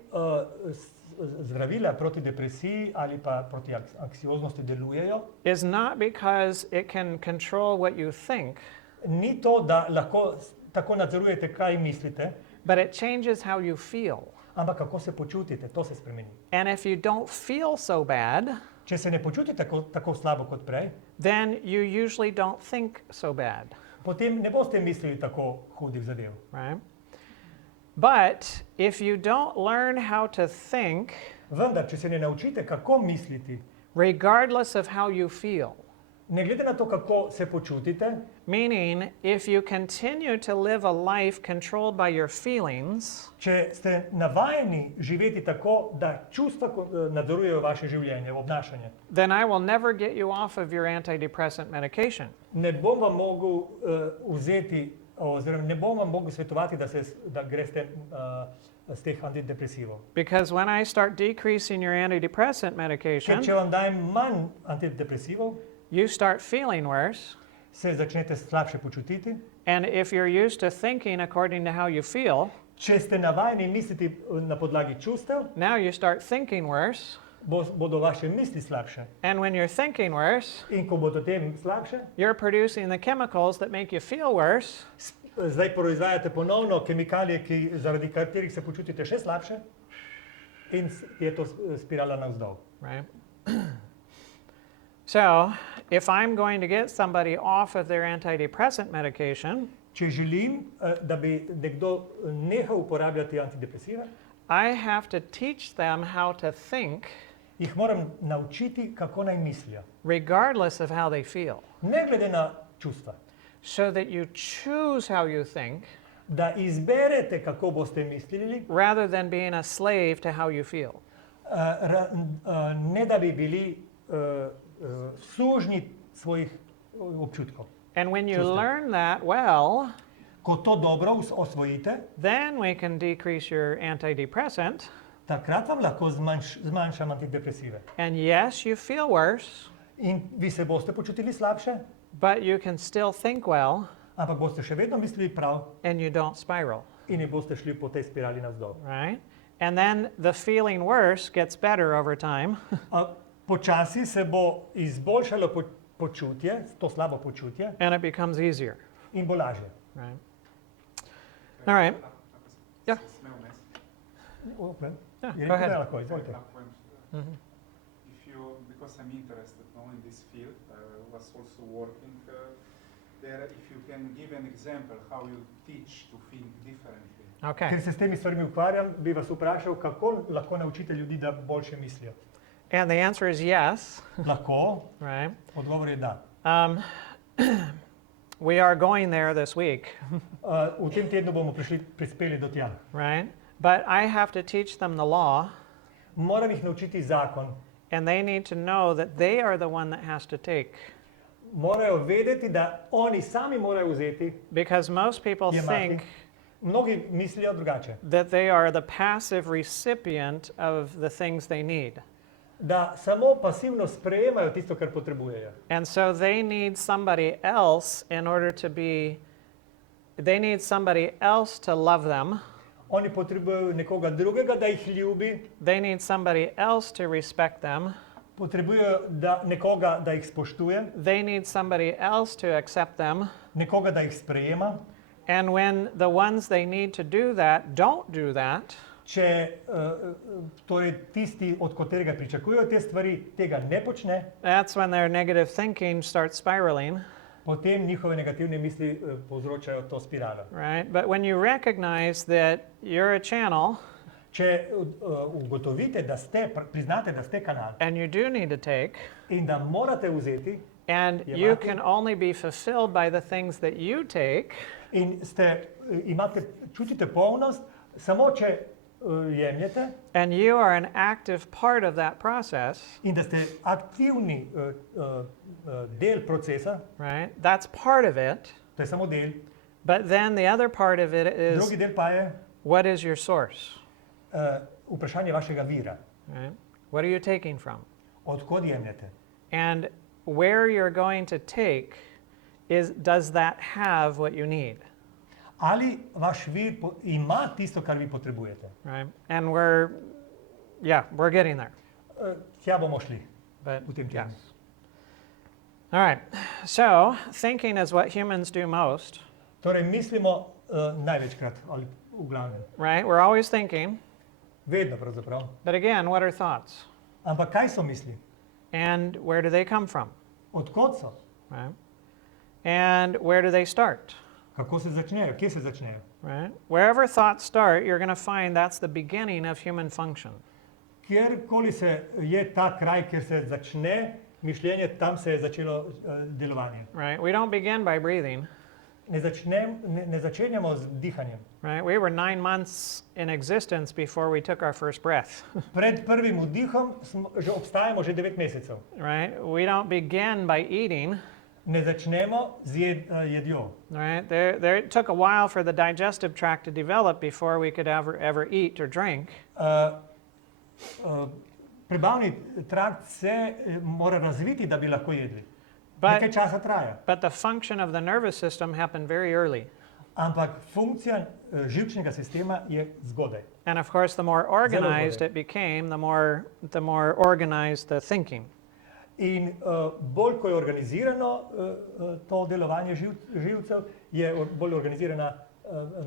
zdravila proti depresiji ali pa proti anksioznosti delujejo, is not because it can control what you think, ni to, da lahko tako nadzorujete, kaj mislite, but it changes how you feel. ampak kako se počutite, to se spremeni. And if you don't feel so bad, Če se ne počutite tako slabo kot prej, then you usually don't think so bad, potem ne boste mislili tako hudih zadev. right? But if you don't learn how to think Vendar, če se ne naučite, kako misliti, regardless of how you feel. Ne glede na to, kako se počutite, Meaning, if you continue to live a life controlled by your feelings, če ste navajeni živeti tako, da čustva nadzorujejo vaše življenje, obnašanje, then I will never get you off of your antidepressant medication. ne bom vam mogel vzeti, oziroma ne bom vam mogel svetovati, da greste z teh antidepresivov. Because when I start decreasing your antidepressant Ker medication, če vam dajem manj antidepresivov, you start feeling worse. se začnete slabše počutiti. And if you're used to thinking according to how you feel, Če ste navajeni misliti na podlagi čustev, now you start thinking worse. bodo vaše misli slabše. And when you're thinking worse, In ko bodo te slabše, you're producing the chemicals that make you feel worse. zdaj proizvajate ponovno kemikalije, zaradi katerih se počutite še slabše, in je to spirala navzdol. Right? So, if I'm going to get somebody off of their antidepressant medication, Če želim, da bi nekdo nehal uporabljati antidepresive, I have to teach them how to think jih moram naučiti, kako naj mislijo. regardless of how they feel. Ne glede na čustva. So that you choose how you think Da izberete, kako boste mislili, rather than being a slave to how you feel. ne da bi bili sužnji svojih občutkov. And when you Čustev. learn that well, Ko to dobro osvojite, then we can decrease your antidepressant. takrat vam lahko zmanjšam antidepresive. And yes, you feel worse, In vi se boste počutili slabše, but you can still think well ampak boste še vedno mislili prav and you don't spiral, in ne boste šli po tej spirali navzdol. right? And then the feeling worse gets better over time. Počasi se bo izboljšalo počutje, to slabo počutje, And it becomes easier, in bo lažje. right? All right. Ja. Yeah, go ahead. Lahko, izvolite. If you, because I'm interested now in this field, was also working there. If you can give an example how you teach to think differently. Okay. Ker se s temi stvarmi ukvarjam, bi vas vprašal, kako lahko naučite ljudi, da boljše mislijo. And the answer is yes, Lahko, right? odgovor je da. We are going there this week, V tem tednu bomo prispeli do tja. right? But I have to teach them the law, Moram jih naučiti zakon. and they need to know that they are the one that has to take. Morajo vedeti, da oni sami morajo vzeti. Because most people Jemati. think Mnogi mislijo drugače. that they are the passive recipient of the things they need. Da samo pasivno sprejemajo tisto, kar potrebujejo. And so they need somebody else in order to be, they need somebody else to love them. Oni potrebujejo nekoga drugega, da jih ljubi. They need somebody else to respect them. Potrebujejo nekoga, da jih spoštuje. They need somebody else to accept them. Nekoga, da jih sprejema. And when the ones they need to do that don't do that, Če torej tisti, od katerega pričakujejo te stvari, tega ne počne, that's when their negative thinking starts spiraling, potem njihove negativne misli povzročajo to spiralo. right? But when you recognize that you're a channel Če ugotovite, da ste, priznate, da ste kanal and you do need to take, in da morate vzeti and you can only be fulfilled by the things that you take, in čutite polnost, samo če jemljete and you are an active part of that process, in da ste aktivni del procesa, right? That's part of it. to je samo del. But then the other part of it is, Drugi del pa je what is your source, vprašanje vašega vira. right? What are you taking from? Od kod jemljete? And where you're going to take does that have what you need, Ali vaš vir ima tisto, kar vi potrebujete? right? And we're getting there. Tja bomo šli But v tem yes. tednu. All right. So thinking is what humans do most, Torej mislimo največkrat, ali v glavnem, right? We're always thinking. vedno pravzaprav. But again, what are thoughts? Ampak kaj so misli? And where do they come from, Od kod so? right? And where do they start, Kako se začnejo? Kje se začnejo? right? Wherever thoughts start, you're going to find that's the beginning of human function. kjerkoli je ta kraj, kjer se začne mišljenje, tam se je začelo delovanje. Right? We don't begin by breathing. Ne začenjamo z dihanjem. Right? We were 9 months in existence before we took our first breath. Pred prvim vdihom obstajamo že 9 mesecev. Right? We don't begin by eating. Ne začnemo z jedjo. Right? It took a while for the digestive tract to develop before we could ever eat or drink. Prebavni trakt se mora razviti, da bi lahko jedli. Nekaj časa traja. But the function of the nervous system happened very early. Ampak funkcija živčnega sistema je zgodaj. And of course, the more organized it became, the more organized the thinking. In bolj ko je organizirano to delovanje živcev, je bolj organizirana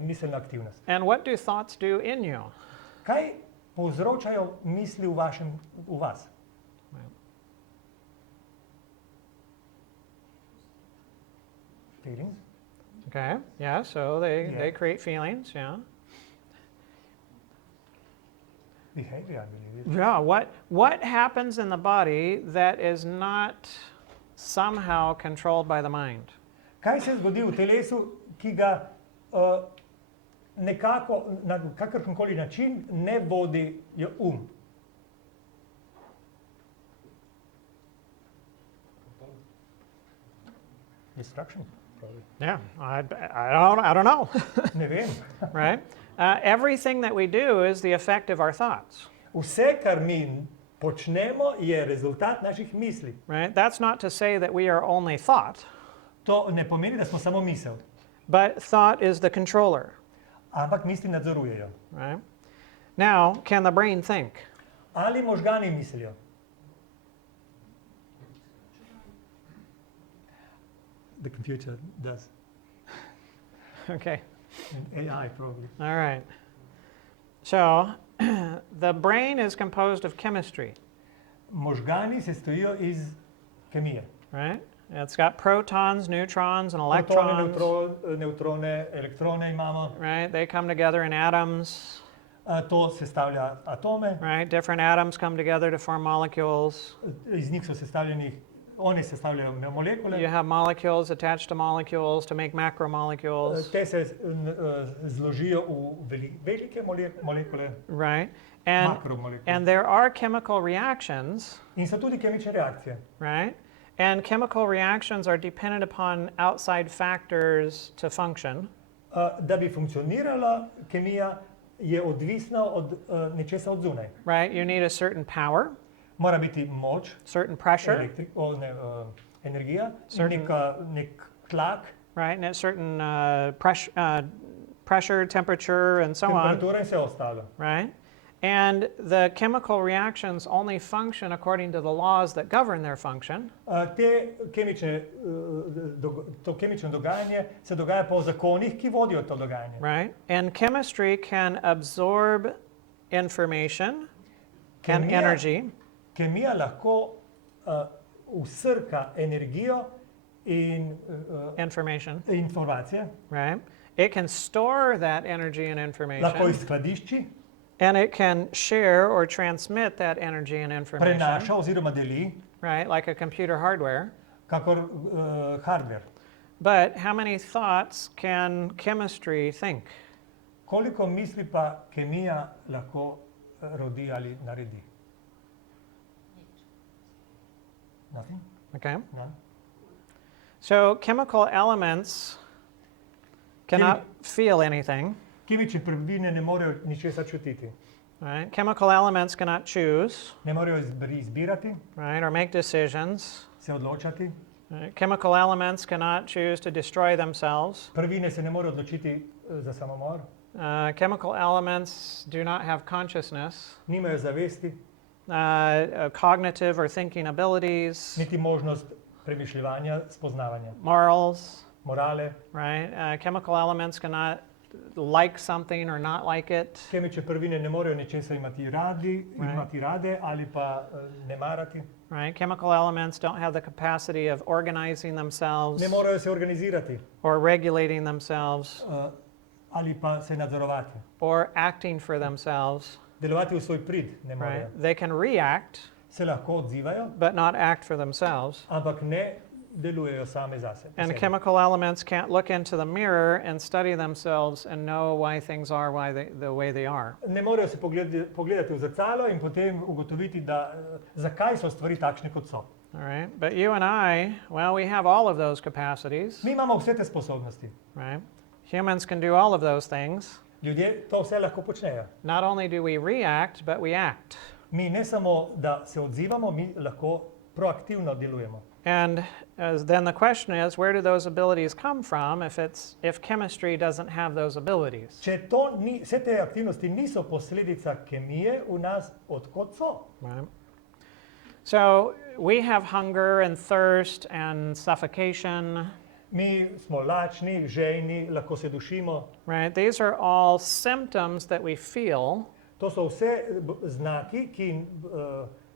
miselna aktivnost. And what do thoughts do in you? Kaj povzročajo misli v vas? Feelings? Okay, yeah, so they create feelings, yeah. Behavior, I believe. Yeah, what happens in the body that is not somehow controlled by the mind? Kaj se zgodi v telesu, ki ga nekako na kakršenkoli način ne vodi um? Distraction, probably. Yeah, I don't know. Ne vem. Right? Everything that we do is the effect of our thoughts. Vse, kar mi počnemo, je rezultat naših misli. Right? That's not to say that we are only thought, To ne pomeni, da smo samo misel, but thought is the controller. ampak misli nadzorujejo. Right? Now, can the brain think? Ali možgani mislijo? The computer does. Okay. And AI probably. All right. So, the brain is composed of chemistry, Možgani se stojijo iz kemije. right? It's got protons, neutrons, and Protone, electrons, nevtrone, elektrone imamo. right? They come together in atoms, To sestavlja atome. right? Different atoms come together to form molecules. Iz njih so sestavljeni, oni sestavljajo molekule. You have molecules attached to molecules to make macromolecules, Te se zložijo v velike molekule, right? And makromolekule. there are chemical reactions, In so tudi kemične reakcije. right? And chemical reactions are dependent upon outside factors to function. Da bi funkcionirala kemija, je odvisna od nečesa od zunaj. Right? You need a certain power, Mora biti moč, certain pressure, energija, Certain- nek tlak, right? And a certain pressure, temperature, and so on, temperatura in vse ostalo. right? And the chemical reactions only function according to the laws that govern their function. To kemično dogajanje se dogaja po zakonih, ki vodijo to dogajanje. Right? And chemistry can absorb information and Kemija- energy, Kemija lahko vsrka energijo in information, informacije, right? It can store that energy and lahko information, izskladišči, and it can share or transmit that energy and information, prenaša oziroma deli, right? Like a computer hardware. kakor hardware. But how many thoughts can chemistry think? Koliko misli pa kemija lahko rodi ali naredi? Nothing? Okay. No? So chemical elements cannot feel anything, Kemične prvine ne morejo ničesar čutiti. right? Chemical elements cannot choose, Ne morejo izbirati, right? Or make decisions. se odločati. Right? Chemical elements cannot choose to destroy themselves. Prvine se ne morejo odločiti za samomor. Chemical elements do not have consciousness, Nimajo zavesti, cognitive or thinking abilities, niti možnost premišljevanja, spoznavanja. morals, Morale, right? Chemical elements cannot like something or not like it, kemične prvine ne morejo nečesa imati rade ali pa ne marati. right? Chemical elements don't have the capacity of organizing themselves Ne morejo se organizirati or regulating themselves ali pa se nadzorovati or acting for themselves, delovati v svoj prid, ne morejo. right? They can react, Se lahko odzivajo, but not act for themselves. ampak ne delujejo same zase. And chemical elements can't look into the mirror and study themselves and know why things are the way they are. Ne morejo se pogledati v zrcalo in potem ugotoviti, da zakaj so stvari takšne, kot so. All right? But you and I, well, we have all of those capacities, Mi imamo vse te sposobnosti. right? Humans can do all of those things. Ljudje to vse lahko počnejo. Not only do we react, but we act. Mi ne samo, da se odzivamo, mi lahko proaktivno delujemo. And then the question is, where do those abilities come from if chemistry doesn't have those abilities? Če to ni, vse te aktivnosti niso posledica kemije v nas, odkot so? Right? So we have hunger and thirst and suffocation. Mi smo lačni, žejni, lahko se dušimo. Right? These are all symptoms that we feel To so vse znaki, ki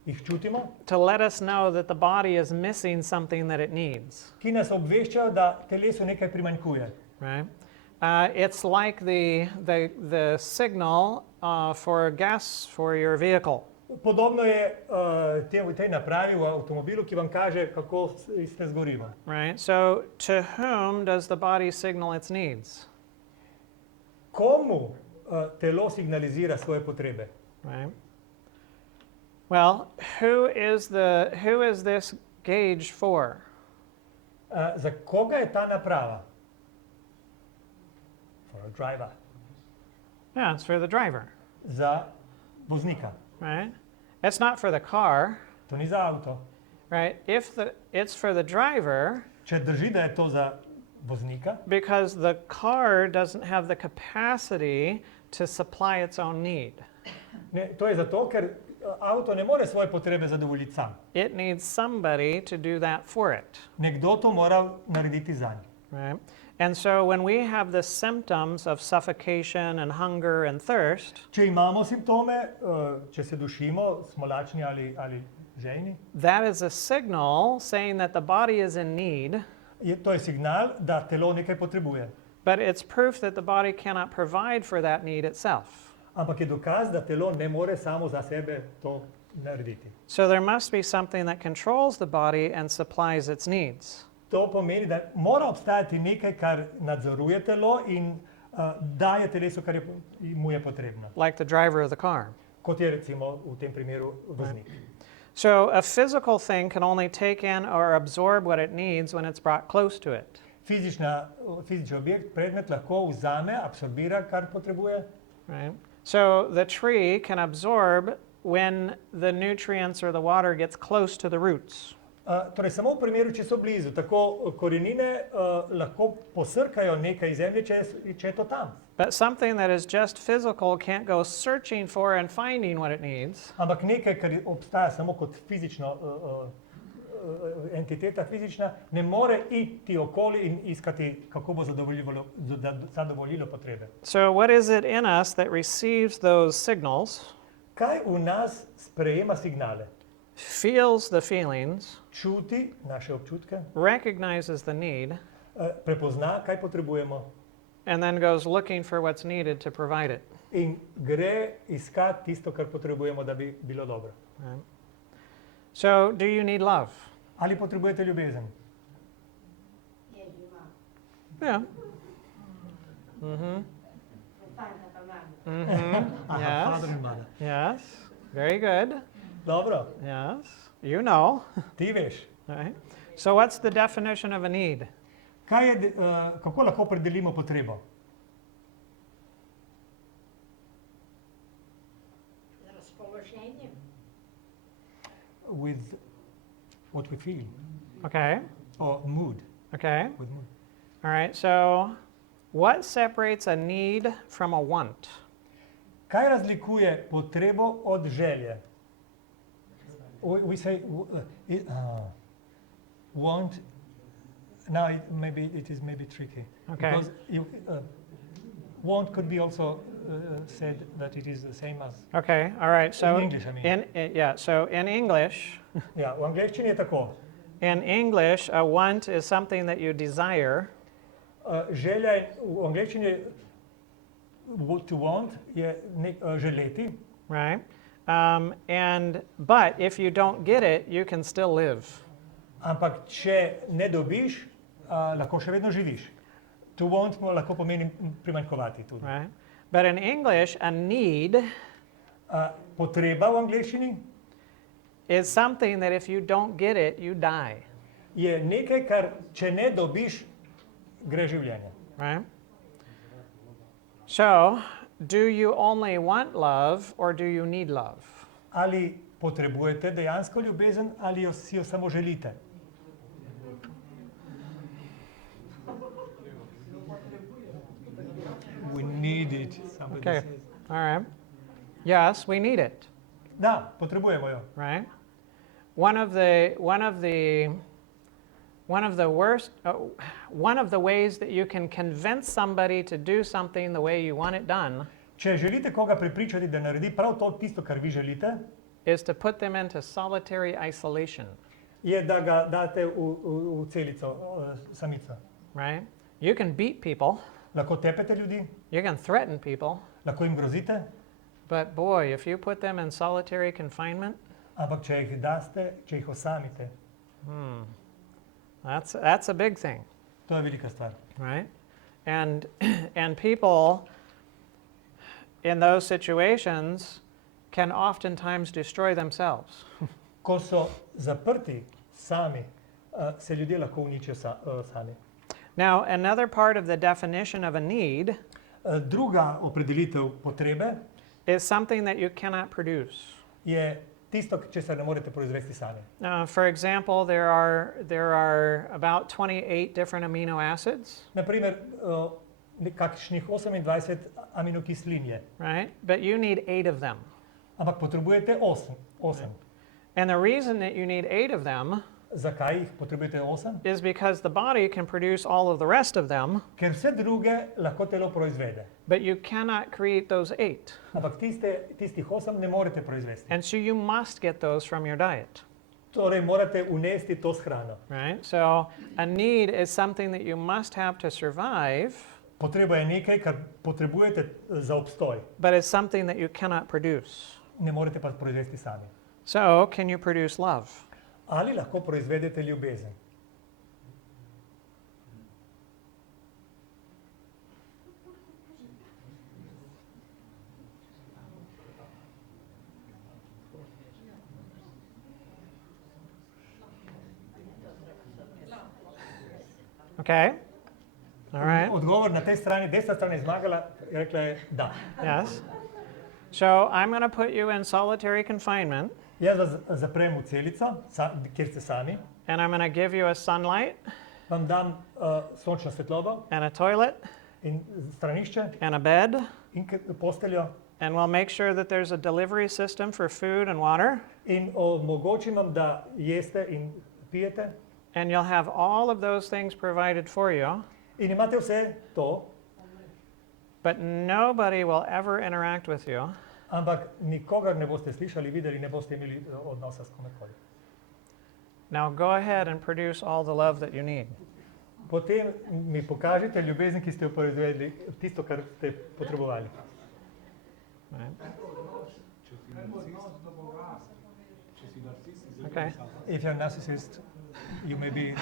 jih čutimo, to let us know that the body is missing something that it needs. ki nas obveščajo, da telesu nekaj primanjkuje. Right? It's like the signal for gas for your vehicle. Podobno je v tej napravi v avtomobilu, ki vam kaže, kako ste z gorivom. Right? So to whom does the body signal its needs? Komu telo signalizira svoje potrebe? Right? Well, who is this gauge for? Za koga je ta naprava? For a driver. Yeah, it's for the driver, Za voznika. right? It's not for the car, To ni za avto. right? It's for the driver Če drži, da je to za voznika, because the car doesn't have the capacity to supply its own need. ne, to je zato, ker avto ne more svoje potrebe zadovoljiti sam. It needs somebody to do that for it, Nekdo to mora narediti zanj. right? And so when we have the symptoms of suffocation and hunger and thirst, Če imamo simptome, če se dušimo, smo lačni ali žejni, that is a signal saying that the body is in need, to je signal, da telo nekaj potrebuje. but it's proof that the body cannot provide for that need itself. Ampak je dokaz, da telo ne more samo za sebe to narediti. So there must be something that controls the body and supplies its needs. To pomeni, da mora obstajati nekaj, kar nadzoruje telo in daje telesu, kar mu je potrebno. Like the driver of the car. Kot je recimo v tem primeru voznik. So a physical thing can only take in or absorb what it needs when it's brought close to it. Fizični objekt, predmet lahko vzame, absorbira, kar potrebuje. Right? So the tree can absorb when the nutrients or the water gets close to the roots. Torej, samo v primeru, če so blizu, tako korenine lahko posrkajo nekaj iz zemlje, če je to tam. But something that is just physical can't go searching for and finding what it needs. Ampak nekaj, kar obstaja samo kot fizično entiteta fizična, ne more iti okoli in iskati, kako bo zadovoljilo potrebe. So what is it in us that receives those signals, Kaj v nas sprejema signale? feels the feelings, Čuti naše občutke, recognizes the need, prepozna, kaj potrebujemo and then goes looking for what's needed to provide it. in gre iskat tisto, kar potrebujemo, da bi bilo dobro. Right? So do you need love? Ali potrebujete ljubezen? Yeah. Mm-hmm. Mm-hmm. Yes. Yes. Very good. Dobro, Yes. You know. ti veš. Right? So what's the definition of a need? Kako lahko opredelimo potrebo? With what we feel. Okay. Or mood. Okay. With mood. All right. So what separates a need from a want? Kaj razlikuje potrebo od želje? We say want. Now it is maybe tricky. Okay. Because want could be also said that it is the same as. Okay. All right. So In English, I mean. So in English, Ja, v angleščini je tako. in English, a want is something that you desire, Želja je, v angleščini to want je želeti, right? But if you don't get it, you can still live. Ampak če ne dobiš, lahko še vedno živiš. To want lahko pomeni primanjkovati tudi. Right? But in English, a need Potreba v angleščini is something that if you don't get it, you die. je nekaj, kar če ne dobiš, gre življenje. Right? So, do you only want love or do you need love? Ali potrebujete dejansko ljubezen ali si jo samo želite? We need it, somebody Okay. says. All right. Yes, we need it. Da, potrebujemo jo. Right? One of the ways that you can convince somebody to do something the way you want it done Če želite koga prepričati, da naredi prav to tisto, kar vi želite, is to put them into solitary isolation. je, da ga date v celico, samico. Right? You can beat people, Lahko tepete ljudi, you can threaten people, lahko jim grozite, but boy, if you put them in solitary confinement, ampak če jih daste, če jih osamite, that's a big thing. to je velika stvar. Right? And people in those situations can oftentimes destroy themselves. Ko so zaprti sami, se ljudje lahko uničijo sami. Now, another part of the definition of a need Druga opredelitev potrebe is something that you cannot produce. je tisto, česar ne morete proizvesti sami. For example, there are about 28 different amino acids, Naprimer, kakšnih 28 aminokislin je, right? But you need 8 of them. ampak potrebujete 8. And the reason that you need 8 of them Zakaj jih potrebujete 8? is because the body can produce all of the rest of them, Ker vse druge lahko telo proizvede. but you cannot create those 8. Ampak tistih 8 ne morete proizvesti. And so you must get those from your diet, Torej morate unesti to s hrano. right? So a need is something that you must have to survive, Potreba je nekaj, kar potrebujete za obstoj. but it's something that you cannot produce. Ne morete pa proizvesti sami. So can you produce love? Ali lahko proizvedete ljubezen? Okay. All right. Odgovor na tej strani, desna stran je zmagala, je rekla je da. Yes. So I'm going to put you in solitary confinement, Jaz vas zaprem v celico, kjer ste sami, and I'm going to give you a sunlight vam dam sončno svetlobo and a toilet in stranišče and a bed, in posteljo and we'll make sure that there's a delivery system for food and water, in omogočim vam, da jeste in pijete and you'll have all of those things provided for you, in imate vse to, but nobody will ever interact with you ampak nikogar ne boste slišali, videli, ne boste imeli odnosa s komerkoli. Now go ahead and produce all the love that you need. Potem mi pokažite ljubezen, ki ste jo proizvedli, tisto, kar ste potrebovali. Right? Če si narcis, da bo rast. Če si narcis, zelo Okay. If you're a narcissist, you may be...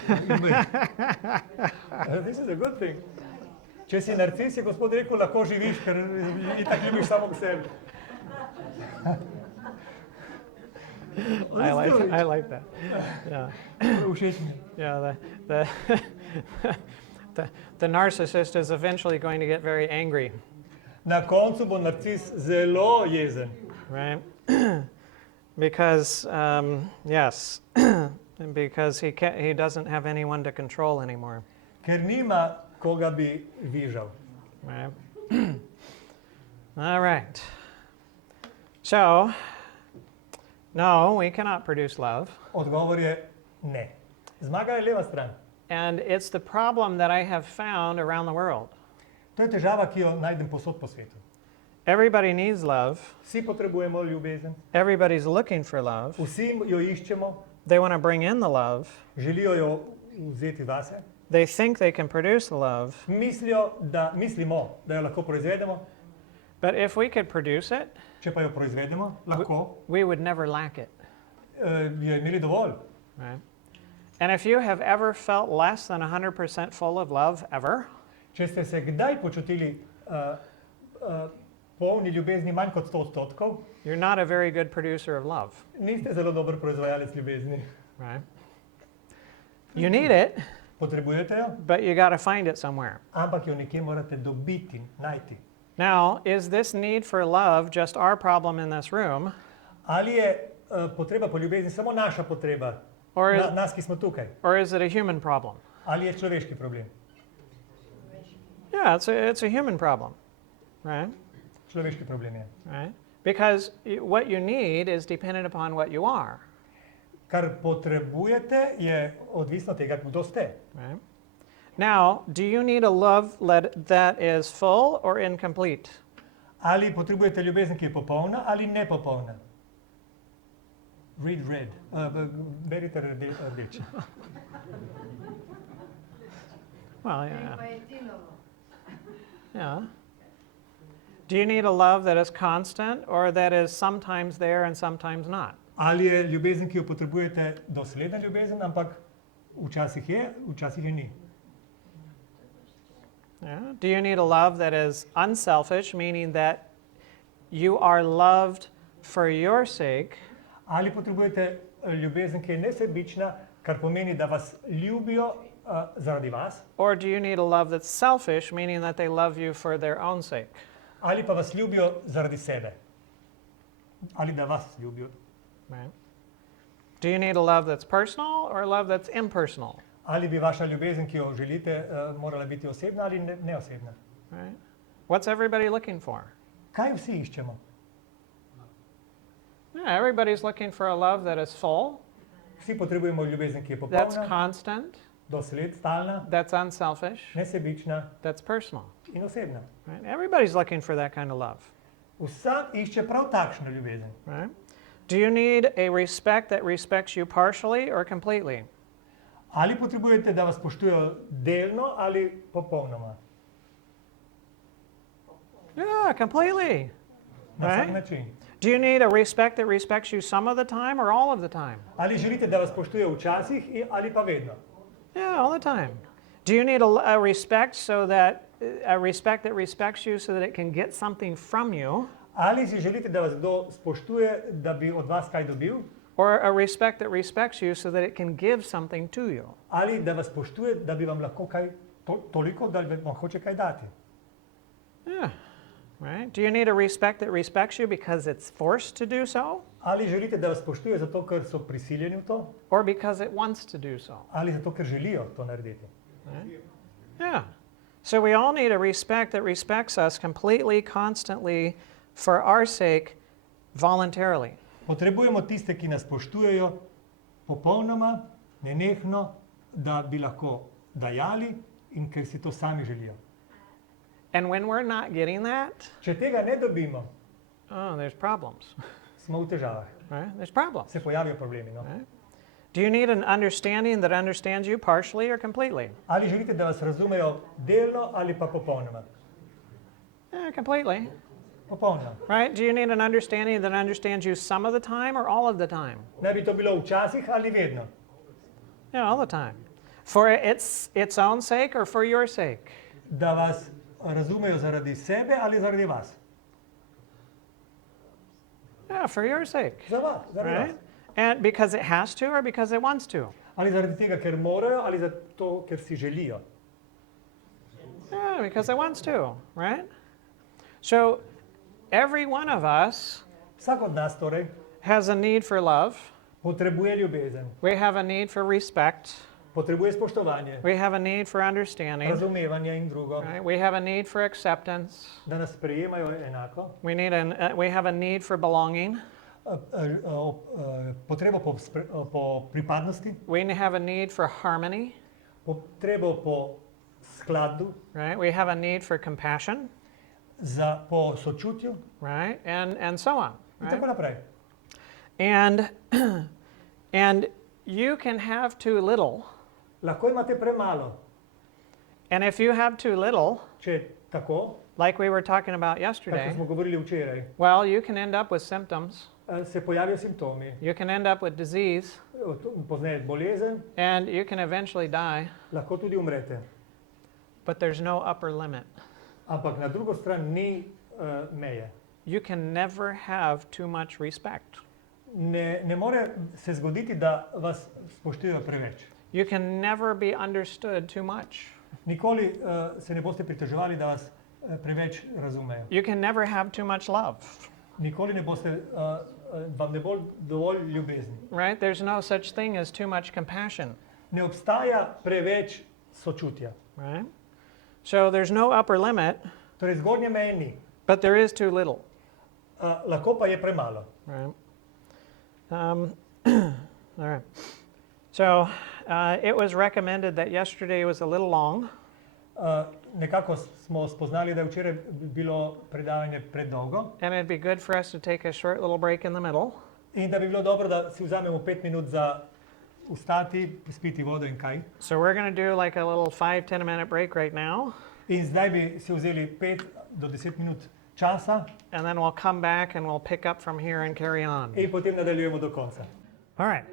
This is a good thing. Če si narcis, je Gospod rekel, lahko živiš, ker itak ljubiš samo k sebi. I like that. Yeah. Všeč mi. Yeah, the narcissist is eventually going to get very angry, Na koncu bo narcis zelo jezen. right? Because, yes, because he doesn't have anyone to control anymore, Ker nima koga bi vižal. right? All right. So, no, we cannot produce love. Odgovor je ne. Zmaga je leva stran. And it's the problem that I have found around the world. To je težava, ki jo najdem posod po svetu. Everybody needs love. Vsi potrebujemo ljubezen, Everybody's looking for love. vsi jo iščemo, They want to bring in the love. želijo jo vzeti vase, They think they can produce the love, mislimo, da jo lahko proizvedemo, But if we could produce it, Če pa jo proizvedemo, lahko, we would never lack it. jo imeli dovolj. Right? And if you have ever felt less than 100% full of love, ever, Če ste se kdaj počutili polni ljubezni manj kot 100%, you're not a very good producer of love. niste zelo dober proizvajalec ljubezni. Right? You need it, Potrebujete jo, but you got to find it somewhere. ampak jo nekje morate dobiti, najti. Now, is this need for love just our problem in this room, Ali je potreba po ljubezni samo naša potreba, or is, nas, ki smo tukaj? or is it a human problem? Ali je človeški problem? Yeah, it's a human problem, right? Človeški problem je. Right? Because what you need is dependent upon what you are. Kar potrebujete, je odvisno od tega, kdo ste. Right? Now, do you need a love that is full or incomplete? Ali potrebujete ljubezen, ki je popolna ali nepopolna? Read red. Berite rdeč. Well, yeah. Yeah. Do you need a love that is constant or that is sometimes there and sometimes not? Ali je ljubezen, ki jo potrebujete, dosledna ljubezen, ampak včasih je, včasih je ni. Yeah. Do you need a love that is unselfish, meaning that you are loved for your sake, Ali potrebujete ljubezen, ki je nesebična, kar pomeni, da vas ljubijo zaradi vas, or do you need a love that's selfish, meaning that they love you for their own sake? ali pa vas ljubijo zaradi sebe. Ali da vas ljubijo. Right? Do you need a love that's personal or a love that's impersonal? Ali bi vaša ljubezen, ki jo želite, morala biti osebna ali neosebna. Right? What's everybody looking for? Kaj vsi iščemo? Yeah, everybody's looking for a love that is full, Vsi potrebujemo ljubezen, ki je that's popolna, constant, dosled, stalna, that's unselfish, nesebična that's personal. in osebna. Right? Everybody's looking for that kind of love. Vsak išče prav takšno ljubezen. Right? Do you need a respect that respects you partially or completely? Ali potrebujete, da vas spoštujejo delno ali popolnoma? Yeah, completely. Na vsak Right? način. Do you need a respect that respects you some of the time or all of the time? Ali želite, da vas spoštujejo včasih ali pa vedno? Yeah, all the time. Do you need a respect that respects you so that it can get something from you, Ali si želite, da vas kdo spoštuje, da bi od vas kaj dobil? or a respect that respects you so that it can give something to you? Ali da vas spoštuje, da bi vam lahko kaj toliko, da vam hoče kaj dati? Yeah. Right? Do you need a respect that respects you because it's forced to do so, Ali želite, da vas spoštuje zato, ker so prisiljeni v to? or because it wants to do so? Ali zato, ker želijo to narediti? Right? Yeah. So we all need a respect that respects us completely, constantly, for our sake, voluntarily. Potrebujemo tiste, ki nas spoštujejo popolnoma, nenehno, da bi lahko dajali in ker si to sami želijo. And when we're not getting that, Če tega ne dobimo, oh, there's problems. smo v težavah. Right? There's problems. Se pojavijo problemi. No? Right? Do you need an understanding that understands you partially or completely? Ali želite, da vas razumejo delno ali pa popolnoma? Yeah, completely. Popolno. Right? Do you need an understanding that understands you some of the time or all of the time? Naj bi to bilo včasih ali vedno? Yeah, all the time. For its own sake or for your sake? Da vas razumejo zaradi sebe ali zaradi vas? Yeah, for your sake. Za vas, zaradi Right? vas. And because it has to or because it wants to? Ali zaradi tega, ker morajo ali zato, ker si želijo? Yeah, because it wants to, right? So every one of us Vsak od nas torej has a need for love. potrebuje ljubezen, We have a need for respect. potrebuje spoštovanje, We have a need for understanding. razumevanje in drugo, Right? We have a need for acceptance. da nas sprejemajo enako, We have a need for belonging. potrebo po pripadnosti, We have a need for harmony. potrebo po skladu, Right? We have a need for compassion. po sočutju Right? And so on. in Right? tako naprej. And you can have too little. Lahko imate premalo, And if you have too little, če tako, like we were talking about Tako yesterday, smo govorili včeraj, well, you can end up with symptoms, se pojavijo simptomi, you can end up with disease, pozneje bolezen, and you can eventually die, lahko tudi umrete. but there's no upper limit. Ampak na drugo stran ni meje. You can never have too much respect. Ne more se zgoditi, da vas spoštujejo preveč. You can never be understood too much. Nikoli se ne boste pritoževali, da vas preveč razumejo. You can never have too much love, Nikoli ne boste, vam ne bo dovolj ljubezni. right? There's no such thing as too much compassion, Ne obstaja preveč sočutja. right? So there's no upper limit, Torej zgornje meje ni, but there is too little, lahko pa je premalo. right? All right. So it was recommended that yesterday was a little long, Nekako smo spoznali, da je včeraj bilo predavanje predolgo and it'd be good for us to take a short little break in the middle. in da bi bilo dobro, da si vzamemo 5 minut za vstati, spiti vodo in kaj. So we're going to do like a little 5-10 minute break right now, In zdaj bi si vzeli 5 do 10 minut časa and then we'll come back and we'll pick up from here and carry on. in potem nadaljujemo do konca. All right.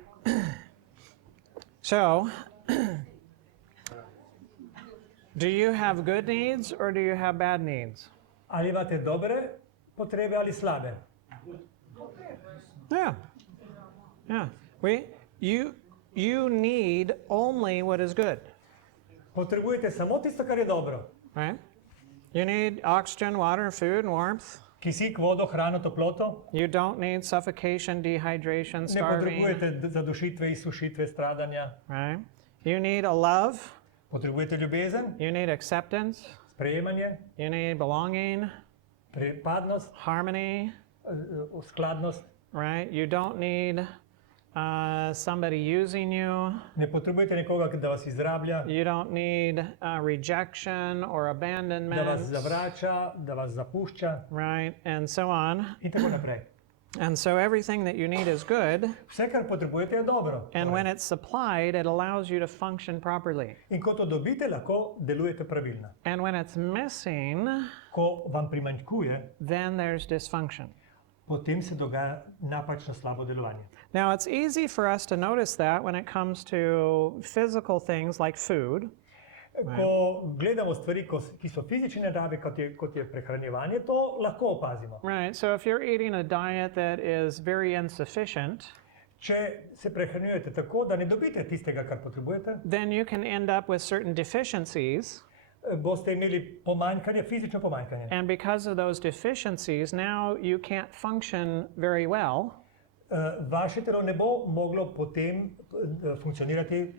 So, do you have good needs or do you have bad needs? Ali imate dobre potrebe ali slabe? Yeah. Yeah. You need only what is good, Potrebujete samo tisto, kar je dobro. right? You need oxygen, water, food, and warmth. Kisik, vodo, hrano, toploto. You don't need suffocation, dehydration, Ne starving, potrebujete zadušitve, izsušitve, stradanja. right? You need a love, Potrebujete ljubezen, you need acceptance, sprejemanje, you need belonging, pripadnost, harmony, skladnost. right? You don't need somebody using you. Ne potrebujete nekoga, da vas izrablja, You don't need rejection or da vas abandonment, zavrača, da vas zapušča right? And so on. in tako naprej. And so everything that you need is good. Vse, kar potrebujete, je dobro. And when it's supplied, it allows you to function properly. In ko to dobite, lahko delujete pravilno. And when it's missing, Ko vam primanjkuje, then there's dysfunction. potem se dogaja napačno slabo delovanje. Now, it's easy for us to notice that when it comes to physical things like food. Ko gledamo stvari, ki so fizične narave, kot je prehranjevanje, to lahko opazimo. Right, so if you're eating a diet that is very insufficient, Če se prehranjujete tako, da ne dobite tistega, kar potrebujete, then you can end up with certain deficiencies. boste imeli pomanjkanje, fizično pomanjkanje. And because of those deficiencies, now you can't function very well. Vaše telo ne bo moglo potem funkcionirati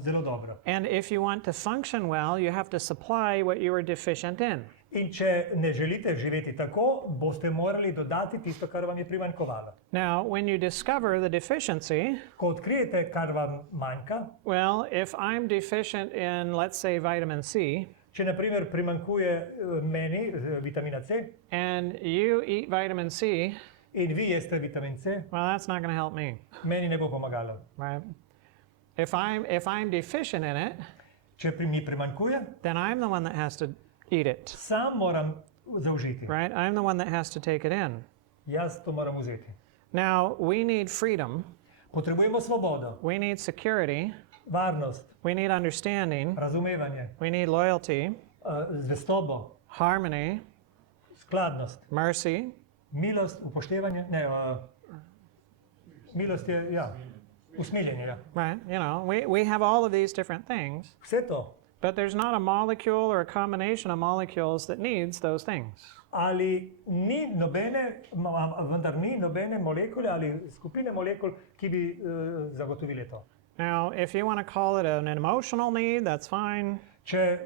zelo dobro. And if you want to function well, you have to supply what you were deficient in. In če ne želite živeti tako, boste morali dodati tisto, kar vam je primanjkovalo. Now, when you discover the deficiency, Ko odkrijete, kar vam manjka, well, if I'm deficient in, let's say, vitamin C, če naprimer primanjkuje meni vitamina C and you eat vitamin C, in vi jeste vitamin C, well, that's not going to help me, meni ne bo pomagalo. right? If I'm deficient in it, Če mi primanjkuje, then I'm the one that has to eat it, sam moram zaužiti. right? I'm the one that has to take it in. Jaz to moram vzeti. Now, we need freedom, Potrebujemo svobodo, we need security, varnost, we need understanding, razumevanje, we need loyalty, zvestobo, harmony, skladnost, mercy, milost, upoštevanje, ne, milost je, ja, usmiljenje, ja. right? You know, we have all of these different things, Vse to. but there's not a molecule or a combination of molecules that needs those things. Ali ni nobene, vendar ni nobene molekule ali skupine molekul, ki bi zagotovile to. Now, if you want to call it an emotional need, that's fine. Če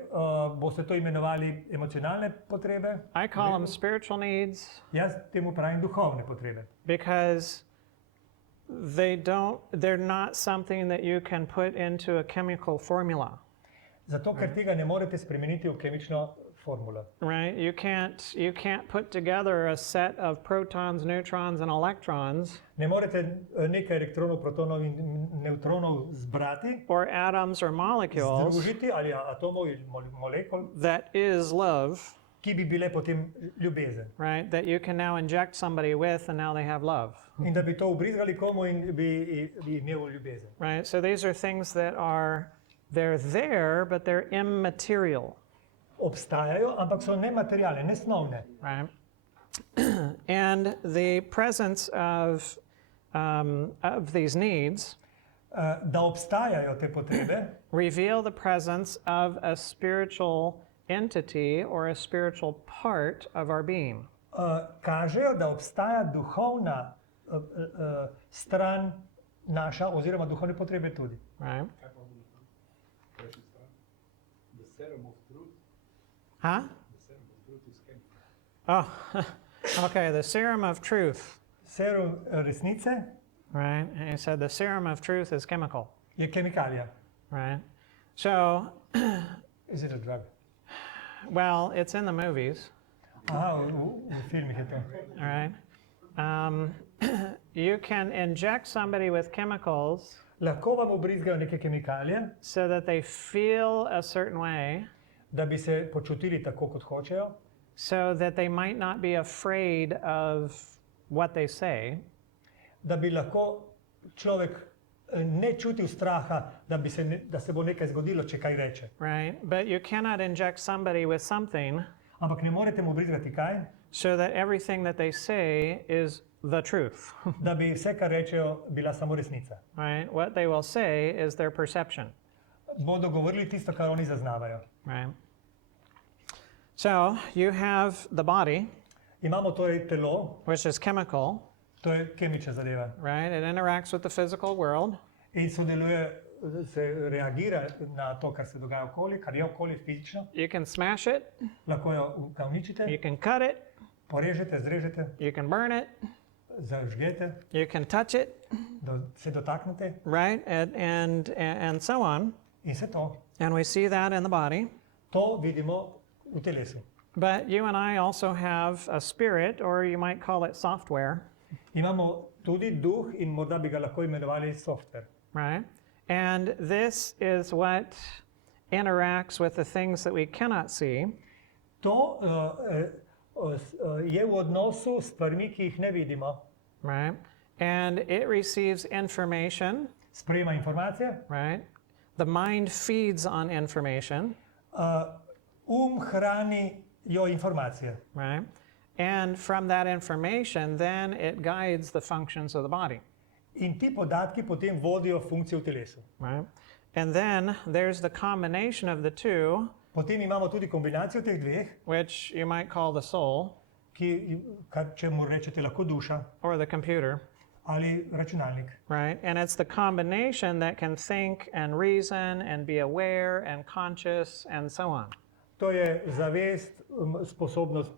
boste to imenovali emocionalne potrebe, I call them spiritual needs jaz temu pravim duhovne potrebe. because they're not something that you can put into a chemical formula, Zato, ker tega ne morete spremeniti v kemično formulo. right? You can't put together a set of protons, neutrons, and electrons, Ne morete nekaj elektronov, protonov in nevtronov zbrati, or atoms or molecules združiti ali atomov in molekul, that is love, ki bi bile potem ljubezen. right? That you can now inject somebody with and now they have love, In da bi to ubrizgali komu in bi imel ljubezen. right? So these are things that they're there, but they're immaterial, Obstajajo, ampak so nematerialne, nesnovne. right? And the presence of these needs Da obstajajo te potrebe, reveal the presence of a spiritual entity or a spiritual part of our being. kažejo, da obstaja duhovna stran naša, oziroma duhovne potrebe tudi. Right? The serum of truth. Huh? The serum of truth is chemical. Oh, okay, the serum of truth, Serum resnice right? And you said the serum of truth is chemical, je kemikalija. right? So, Is it a drug? well, it's in the movies, Aha, v filmih je to. all right? You can inject somebody with chemicals Lahko vam ubrizgajo neke kemikalije, so that they feel a certain way, da bi se počutili tako, kot hočejo, so that they might not be afraid of what they say, da bi lahko človek ne čutil straha, da se bo nekaj zgodilo, če kaj reče. right? But you cannot inject somebody with something Ampak ne morete mu ubrizgati kaj, so that everything that they say is the truth, da bi vse, kar rečejo, bila samo resnica. right? What they will say is their perception, Bodo govorili tisto, kar oni zaznavajo. right? So you have the body, Imamo torej telo, which is chemical, to je kemična zadeva. right? It interacts with the physical world. In sodeluje, se reagira na to, kar se dogaja okoli, kar je okoli fizično. You can smash it, Lahko jo uničite, you can cut it, porežete, zrežete, you can burn it, zažgete, you can touch it, se dotaknete right? And so on. in vse to. And we see that in the body. To vidimo v telesu. But you and I also have a spirit, or you might call it software, Imamo tudi duh in morda bi ga lahko imenovali software. right? And this is what interacts with the things that we cannot see. To je v odnosu s stvarmi, ki jih ne vidimo. Right? And it receives information, Sprejema informacije, right? The mind feeds on information, hrani jo informacije. right? And from that information, then it guides the functions of the body, In ti podatki potem vodijo funkcijo v telesu. right? And then there's the combination of the two, Potem imamo tudi kombinacijo teh dveh, which you might call the soul če mu rečete lahko duša or the computer, ali računalnik. right? And it's the combination that can think and reason and be aware and conscious and so on. To je zavest, sposobnost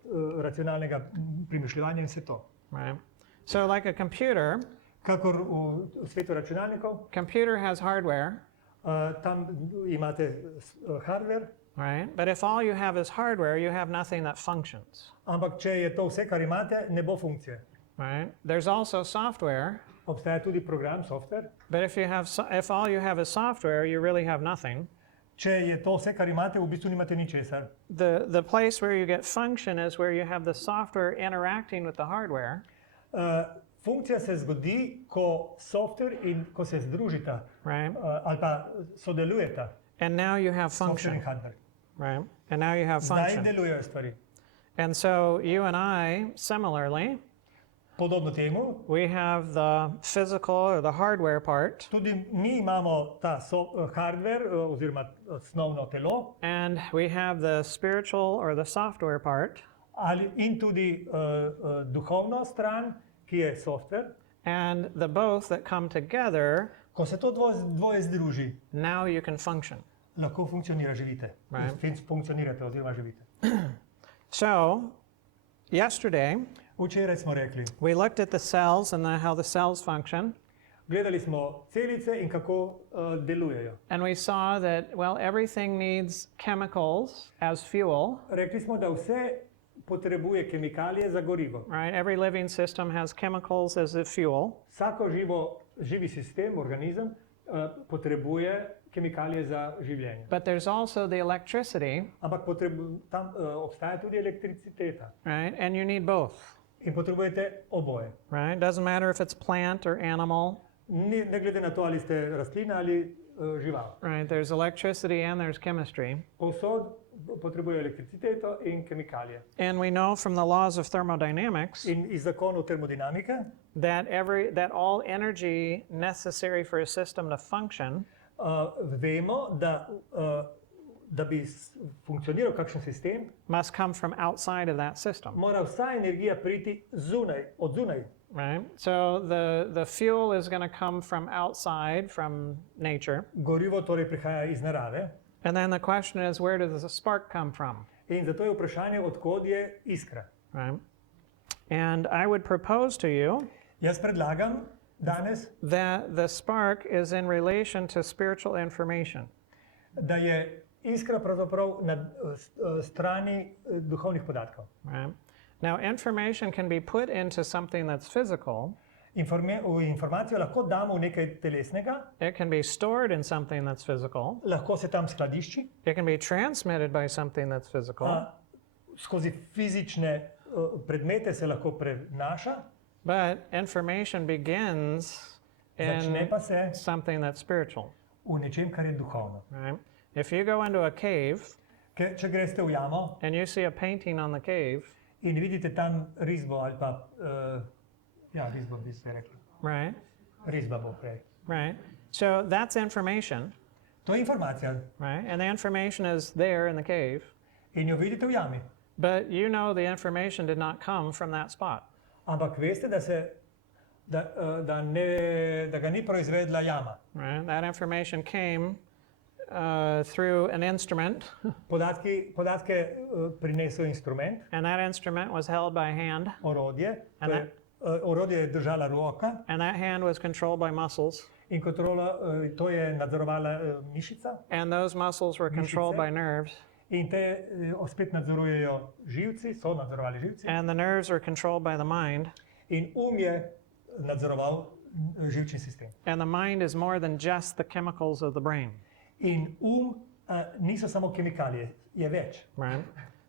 racionalnega premišljanja in vse to. Right? So like a computer, Kakor v svetu računalnikov, computer has hardware, tam imate hardware, right? But if all you have is hardware, you have nothing that functions, ampak če je to vse, kar imate, ne bo funkcije. right? There's also software, Obstaja tudi program, software. but if all you have is software, you really have nothing. Če je to vse, kar imate, v bistvu nimate ničesar. The place where you get function is where you have the software interacting with the hardware, Funkcija se zgodi, ko software in ko se združita, right? ali pa sodelujeta, And now you have software in function, hardware. right? And now you have Zdaj function. delujejo stvari. And so you and I, similarly, Podobno temu, we have the physical or the hardware part, tudi mi imamo ta hardware oziroma osnovno telo and we have the spiritual or the software part, in tudi duhovno stran, ki je software. and the both that come together, Ko se to dvoje združi, now you can function. lahko funkcionira, živite. Right. Funkcionirate oziroma živite. So, yesterday, Včeraj smo rekli, we looked at the cells and how the cells function, gledali smo celice in kako delujejo. and we saw that, well, everything needs chemicals as fuel, Rekli smo, da vse potrebuje kemikalije za gorivo. right? Every living system has chemicals as a fuel, Vsako živi sistem, organizem potrebuje kemikalije za življenje. But there's also the electricity, Ampak tam obstaja tudi elektriciteta right? And you need both, in potrebujete oboje. right? Doesn't matter if it's plant or animal, Ne glede na to, ali ste rastlina ali žival. right? There's electricity and there's chemistry. Povsod potrebuje elektriciteto in kemikalije. And we know from the laws of thermodynamics In iz zakonov termodinamike that all energy necessary for a system to function vemo, da bi funkcioniral kakšen sistem, must come from outside of that system, mora vsa energija priti od zunaj. right? So the fuel is going to come from outside, from nature. Gorivo torej prihaja iz narave. And then the question is, where does the spark come from, In zato je vprašanje, odkod je iskra. right? And I would propose to you Jaz predlagam danes, that the spark is in relation to spiritual information. da je iskra pravzaprav na strani duhovnih podatkov. Right? Now, information can be put into something that's physical. Informacijo lahko damo v nekaj telesnega, It can be stored in something that's physical. lahko se tam skladišči, It can be transmitted by something that's physical. skozi fizične predmete se lahko prenaša, But information begins začne in pa se something that's spiritual. v nečem, kar je duhovno. Right? If you go into a cave Ker če greste v jamo and you see a painting on the cave, in vidite tam risbo ali pa, risbo bi se rekli, right? risba bo prej. Right? So that's information, To je informacija right? And the information is there in the cave, in jo vidite v jami. but you know the information did not come from that spot. Ampak veste, da ga ni proizvedla jama. Right? That information came through an instrument, Podatke prinesel instrument, and that instrument was held by hand, orodje. A Orodje je držala roka and that hand was controlled by muscles, in kontrola, to je nadzorovala mišica and those muscles were controlled by nerves, in te spet nadzorujejo živci, so nadzorovali živci and the nerves were controlled by the mind, in je nadzoroval živčni sistem. and the mind is more than just the chemicals of the brain. In niso samo kemikalije, je več. Right?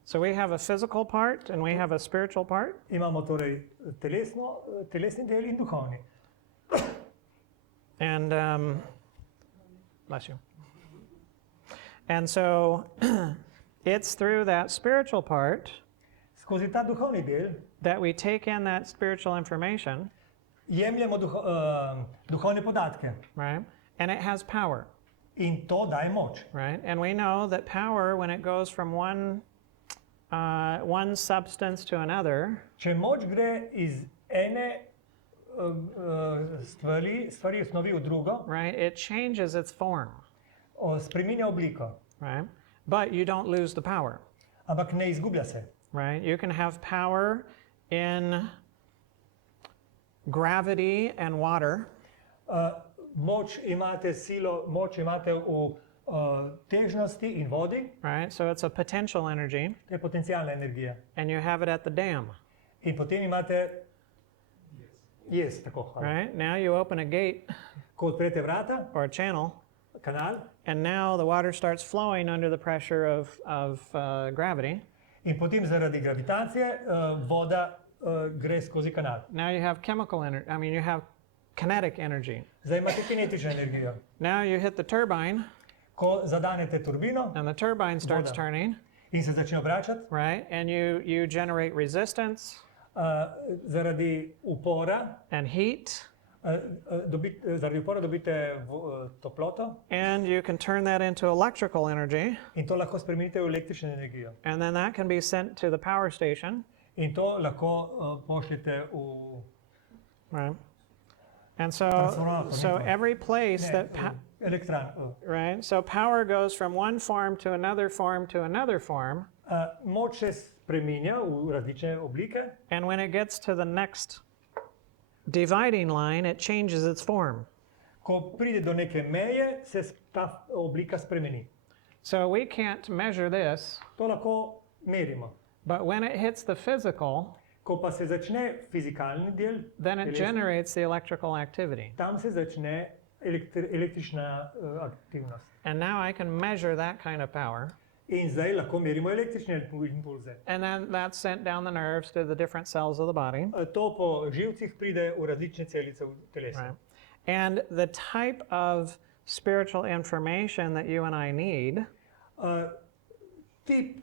So we have a physical part and we have a spiritual part. Imamo torej telesni del in duhovni. And bless you. And so it's through that spiritual part Skozi ta duhovni del that we take in that spiritual information, jemljemo duhovne podatke right? And it has power, in to daje moč. right? And we know that power, when it goes from one substance to another, Če moč gre iz ene stvari osnovi v drugo, right? It changes its form, spreminja obliko, right? But you don't lose the power, ampak ne izgublja se. right? You can have power in gravity and water, Moč imate v težnosti in vodi, right? So it's a potential energy, to je potencijalna energija. and you have it at the dam, In potem imate tako, hvala. right? Now you open a gate Ko odprete vrata, or a channel, kanal, and now the water starts flowing under the pressure of gravity. in potem zaradi gravitacije voda gre skozi kanal. Now you have chemical energy. I mean, you have kinetic energy. Zdaj imate kinetično energijo. Now you hit the turbine, Ko zadanete turbino and the turbine starts Voda. turning, in se začne obračati, right? And you generate resistance zaradi upora, and heat, zaradi upora dobite toploto and you can turn that into electrical energy, in to lahko spremenite v električno energijo. and then that can be sent to the power station, In to lahko pošljete v right? And Transformator, so ne, every place ne, that elektran. right? So power goes from one form to another form to another form, Moč se spreminja v različne oblike and when it gets to the next dividing line, it changes its form. Ko pride do neke meje, se ta oblika spremeni. So we can't measure this, To lahko merimo. but when it hits the physical, Ko pa se začne fizikalni del, then it telesni, generates the electrical activity. tam se začne električna aktivnost. And now I can measure that kind of power. In zdaj lahko merimo električne impulze. And then that's sent down the nerves to the different cells of the body. To po živcih pride v različne celice v telesu. Right. And the type of spiritual information that you and I need Tip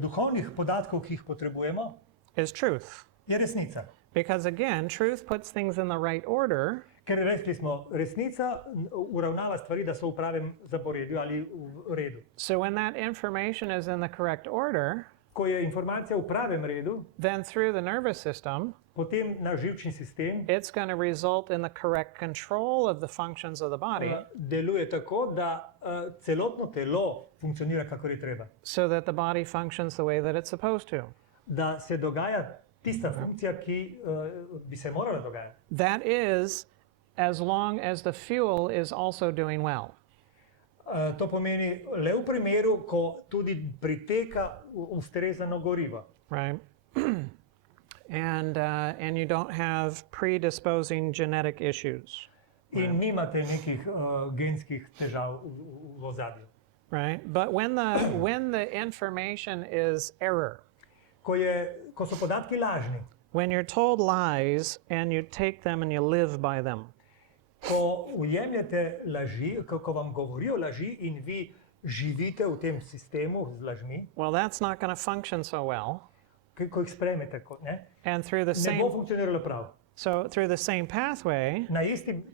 duhovnih podatkov, ki jih potrebujemo, is truth. je resnica. Because again, truth puts things in the right order. Ker rekli smo, resnica uravnava stvari, da so v pravem zaporedju ali v redu. So when that information is in the correct order, Ko je informacija v pravem redu, then through the nervous system, potem naš živčni sistem it's going to result in the correct control of the functions of the body deluje tako, da celotno telo funkcionira, kakor je treba. so that the body functions the way that it's supposed to. Da se dogaja tista funkcija, ki bi se morala dogajati. That is, as long as the fuel is also doing well. To pomeni le v primeru, ko tudi priteka ustrezano gorivo. Right? And you don't have predisposing genetic issues. In nimate nekih genskih težav v ozadju. Right? But when the information is error, Ko so podatki lažni, when you're told lies and you take them and you live by them, ko ujemljete laži, ko vam govorijo laži in vi živite v tem sistemu z lažmi, well, that's not going to function so well. ko jih sprejmete, ne, And through the ne bo same, funkcioniralo prav. so through the same pathway,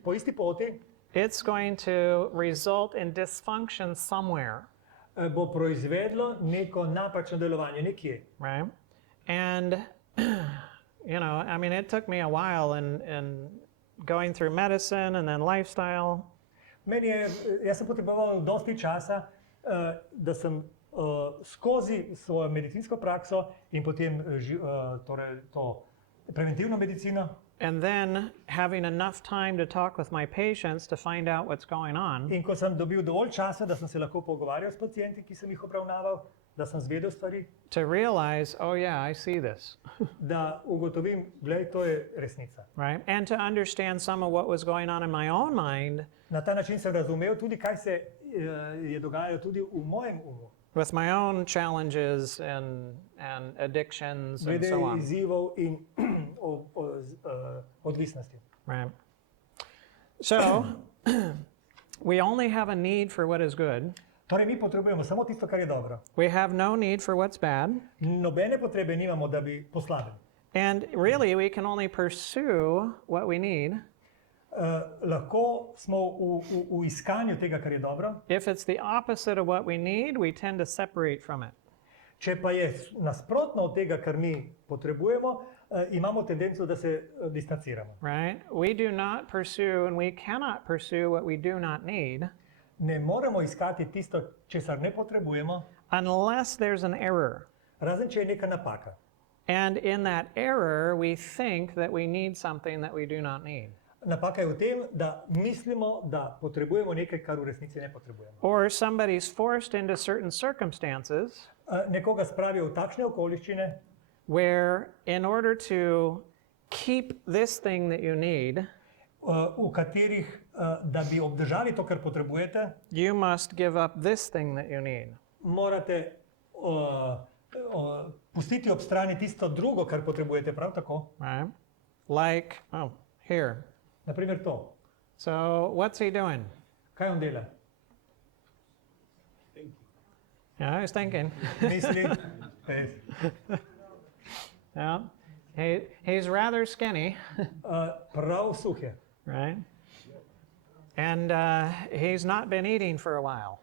Po isti poti it's going to result in dysfunction somewhere. bo proizvedlo neko napačno delovanje nekje. Right? And, I mean, it took me a while in going through medicine and then lifestyle. Jaz sem potreboval dosti časa, da sem skozi svojo medicinsko prakso in potem torej to preventivno medicino And then having enough time to talk with my patients to find out what's going on, in ko sem dobil dovolj časa, da sem se lahko pogovarjal s pacienti, ki sem jih obravnaval, da sem zvedel stvari, to realize, oh yeah, I see this, da ugotovim, glej, to je resnica. right? And to understand some of what was going on in my own mind Na ta način sem razumel tudi, kaj se je dogajalo tudi v mojem umu. with my own challenges and addictions and Glede so on, izzivov in odvisnosti. right? So, we only have a need for what is good. Torej, mi potrebujemo samo tisto, kar je dobro. We have no need for what's bad. Nobene potrebe nimamo, da bi poslabili. And really, we can only pursue what we need Lahko smo v iskanju tega, kar je dobro. if it's the opposite of what we need. We tend to separate from it. Če pa je nasprotno od tega, kar mi potrebujemo, imamo tendenco, da se distanciramo. Right? We do not pursue and we cannot pursue what we do not need Ne moremo iskati tisto, česar ne potrebujemo, unless there's an error. razen če je neka napaka. And in that error, we think that we need something that we do not need. Napaka je v tem, da mislimo, da potrebujemo nekaj, kar v resnici ne potrebujemo. Or somebody's forced into certain circumstances Nekoga spravijo v takšne okoliščine, where in order to keep this thing that you need, v katerih, da bi obdržali to, kar potrebujete, you must give up this thing that you need. morate pustiti ob strani tisto drugo, kar potrebujete prav tako. Right? Like, oh, here. Naprimer to. So what's he doing? Kaj on dela? Yeah, he's thinking. Misli, pes. Yeah. He's rather skinny, Prav suh je. right? And he's not been eating for a while,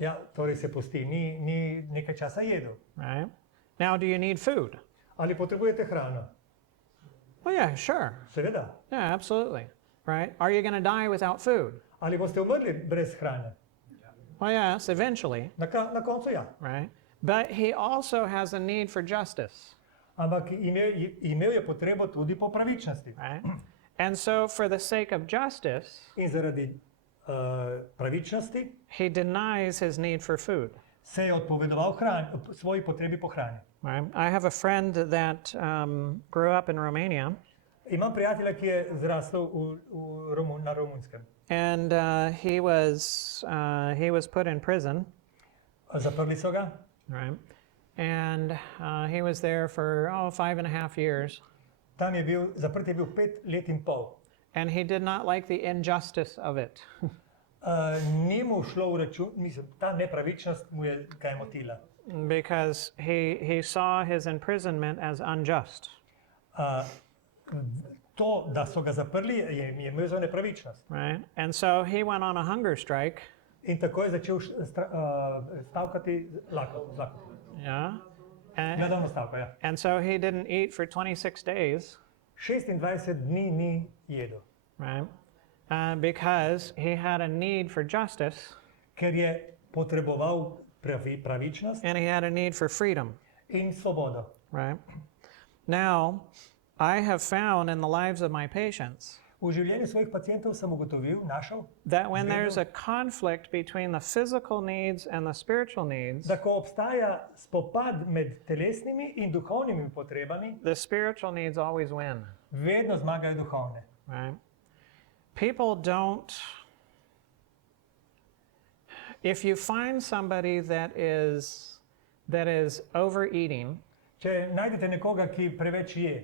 Ja, torej se pusti, ni nekaj časa jedel. right? Now, do you need food? Ali potrebujete hrano? Well, yeah, sure. Seveda. Yeah, absolutely. Right? Are you going to die without food? Ali boste umrli brez hrane? Well, yes, eventually, Na koncu ja. right? But he also has a need for justice, Ampak imel je potrebo tudi po pravičnosti. right? And so, for the sake of justice, In zaradi pravičnosti he denies his need for food. se je odpovedoval svoji potrebi po hrani. Right? I have a friend that grew up in Romania, Imam prijatelja, ki je zrastel na Romunskem. And he was put in prison, Zaprli so ga right? And he was there for 5.5 years. tam zaprt je bil 5 let in pol. And he did not like the injustice of it. Ni mu šlo v račun, mislim, ta nepravičnost mu je kaj motila. Because he saw his imprisonment as unjust. To, da so ga zaprli, je imel za nepravičnost. Right? And so he went on a hunger strike. In tako je začel stavkati lakot. Yeah. Gledalno stavko, ja. And so he didn't eat for 26 days. 26 dni ni jedel. Right? Because he had a need for justice. Ker je potreboval pravičnost and he had a need for freedom. in svobodo. Right? Now, I have found in the lives of my patients V življenju svojih pacientov sem ugotovil, našel, that when there's a conflict between the physical needs and the spiritual needs, da ko obstaja spopad med telesnimi in duhovnimi potrebami, the spiritual needs always win. vedno zmagajo duhovne. Right? People don't. If you find somebody that is overeating, Če najdete nekoga, ki preveč je,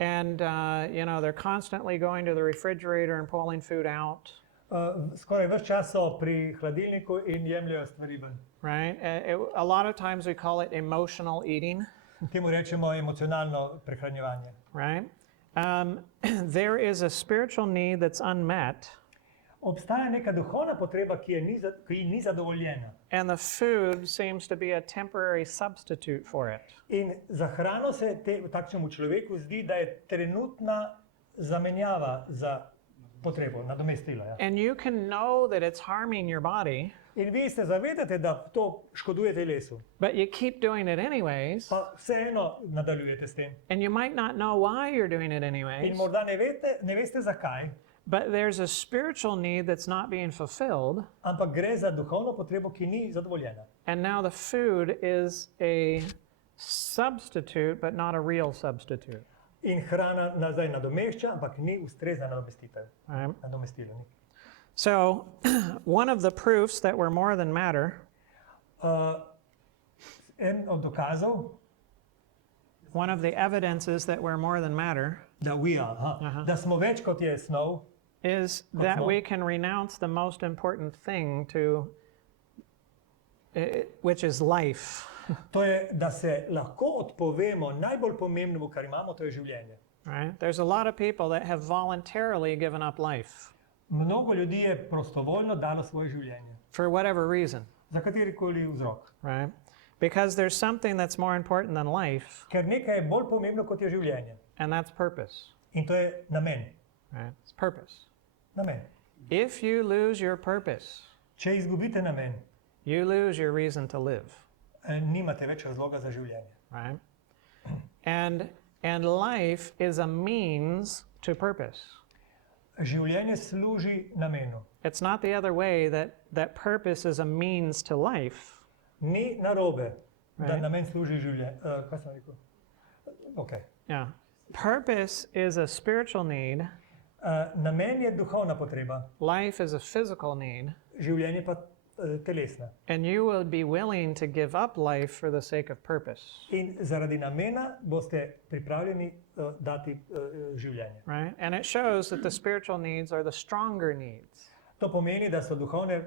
and they're constantly going to the refrigerator and pulling food out, skoraj ves čas so pri hladilniku in jemljajo stvari ven. right? A lot of times we call it emotional eating, Temu rečemo emocionalno prehranjevanje. right? There is a spiritual need that's unmet, Obstaja neka duhovna potreba, ki ni zadovoljena. and the food seems to be a temporary substitute for it. In za hrano se takšnemu človeku zdi, da je trenutna zamenjava za potrebo, nadomestilo. Ja. And you can know that it's harming your body, In vi se zavedate, da to škoduje telesu, but you keep doing it anyways, pa vseeno nadaljujete s tem. and you might not know why you're doing it In anyways, morda ne veste zakaj, but there's a spiritual need that's not being fulfilled, ampak gre za duhovno potrebo, ki ni zadovoljena. and now the food is a substitute, but not a real substitute. In hrana zdaj nadomešča, ampak ni ustrezna nadomestitev. Right? Nadomestilo ni. So, one of the proofs that we're more than matter En od dokazov, one of the evidences that we're more than matter da smo več kot je snov, is that we can renounce the most important thing which is life. to je, da se lahko odpovemo najbolj pomembnemu, kar imamo, to je življenje. Right? There's a lot of people that have voluntarily given up life Mnogo ljudi je prostovoljno dalo svoje življenje, for whatever reason, za katerikoli vzrok. right? Because there's something that's more important than life, Ker nekaj je bolj pomembno kot je življenje. and that's purpose. In to je namen. Right? It's purpose. Namen. If you lose your purpose, Če izgubite namen, you lose your reason to live. Nimate več razloga za življenje. Right? And life is a means to purpose. Življenje služi namenu. It's not the other way that purpose is a means to life. Ni narobe, da Right. namen služi življenje. Kaj sem rekel? Okay. Yeah. Purpose is a spiritual need. Namen je duhovna potreba, Life is a physical need. življenje pa telesna. And you will be willing to give up life for the sake of purpose. In zaradi namena boste pripravljeni dati življenje. Right? And it shows that the spiritual needs are the stronger needs. To pomeni, da so duhovne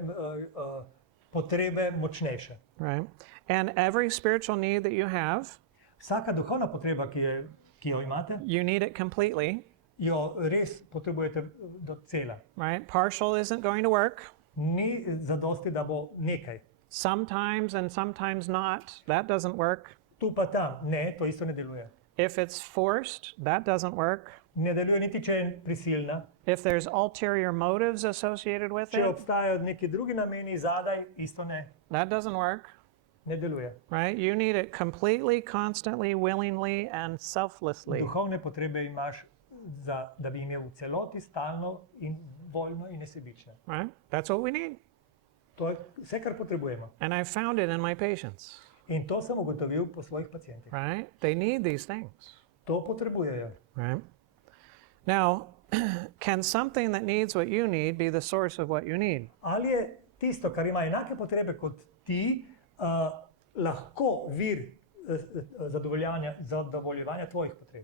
potrebe močnejše. Right? And every spiritual need that you have, Vsaka duhovna potreba, ki jo imate, you need it completely. jo res potrebujete do cela. Right? Partial isn't going to work. Ni zadosti, da bo nekaj. Sometimes and sometimes not. That doesn't work. Tu pa tam. Ne, to isto ne deluje. If it's forced, that doesn't work. Ne deluje niti, če je prisilna. If there's ulterior motives associated with Če it, obstajajo neki drugi nameni zadaj, isto ne. that doesn't work. Ne deluje. Right? You need it completely, constantly, willingly, and selflessly. Duhovne potrebe imaš, da bi imel v celoti, stalno in voljno in nesebično. Right? That's what we need. To je vse, kar potrebujemo. And I found it in my patients. In to sem ugotovil po svojih pacientih. Right? They need these things. To potrebujejo. Right? Now, can something that needs what you need be the source of what you need? Ali je tisto, kar ima enake potrebe kot ti, lahko vir zadovoljevanja tvojih potreb?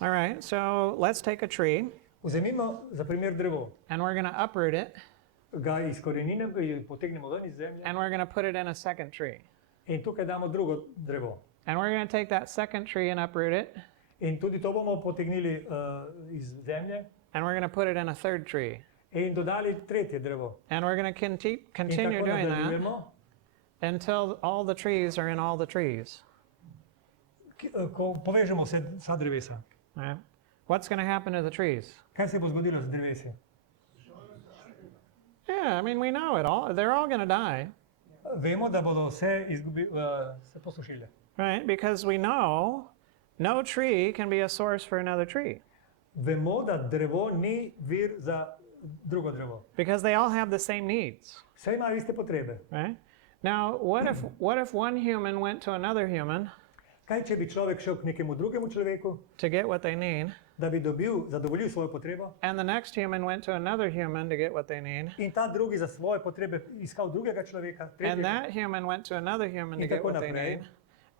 All right, so let's take a tree Vzemimo za primer drevo. and we're going to uproot it Ga izkoreninimo, ga potegnemo ven iz zemlje and we're going to put it in a second tree. in tukaj damo drugo drevo. And we're going to take that second tree and uproot it In tudi to bomo potegnili iz zemlje and we're going to put it in a third tree. in dodali tretje drevo. And we're going to In continue tako doing that nadaljujemo, until all the trees are in all the trees. ko povežemo vsa drevesa. Right? What's going to happen to the trees? Kaj se bo zgodilo z drevesi? Yeah, I mean, we know it all. They're all going to die, Vemo, da bodo vse se posušile. right? Because we know no tree can be a source for another tree. Vemo, da drevo ni vir za drugo drevo. Because they all have the same needs, Vse imajo iste potrebe. right? Now, what if one human went to another human Kaj, če bi človek šel k nekemu drugemu človeku, to get what they need, da bi zadovoljil svojo potrebo, and the next human went to another human to get what they need, in ta drugi za svoje potrebe iskal drugega človeka, and tretjega, that human went to another human to in get tako what they naprej. need,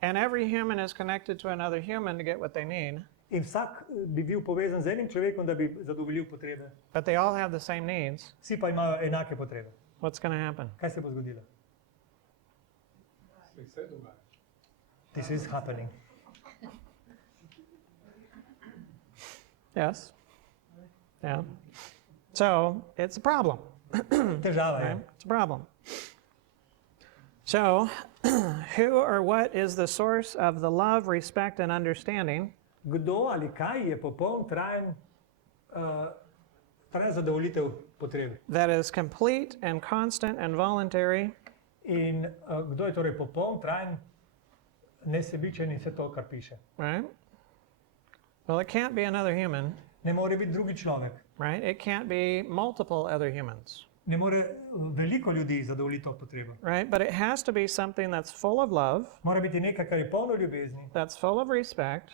and every human is connected to another human to get what they need, In vsak bi bil povezan z enim človekom, da bi zadovoljil potrebe. but they all have the same needs. Vsi pa imajo enake potrebe. What's going to happen? Kaj se bo zgodilo? This is happening. Yes. Yeah. So it's a problem. Težava je. Right? It's a problem. So, who or what is the source of the love, respect, and understanding Kdo ali kaj je popoln, trajen zadovoljitev potreb? that is complete and constant and voluntary In kdo je torej popoln, trajen, nesebičen in vse to, kar piše? right? Well, it can't be another human, Ne more biti drugi človek. right? It can't be multiple other humans, Ne more veliko ljudi zadovoljiti to potrebo. right? But it has to be something that's full of love, Mora biti nekaj, kar je polno ljubezni, that's full of respect,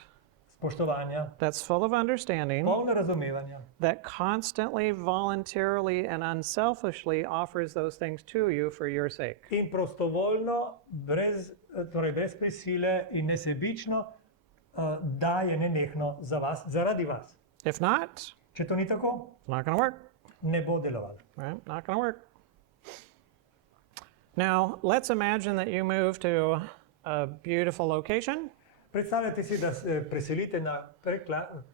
spoštovanja, that's full of understanding, polno razumevanja, that constantly, voluntarily, and unselfishly offers those things to you for your sake. in prostovoljno, brez prisile in nesebično daje nenehno za vas, zaradi vas. If not, Če to ni tako, it's not going to work, ne bo delovalo. right? Not going to work. Now, let's imagine that you move to a beautiful location, Predstavljajte si, da se preselite na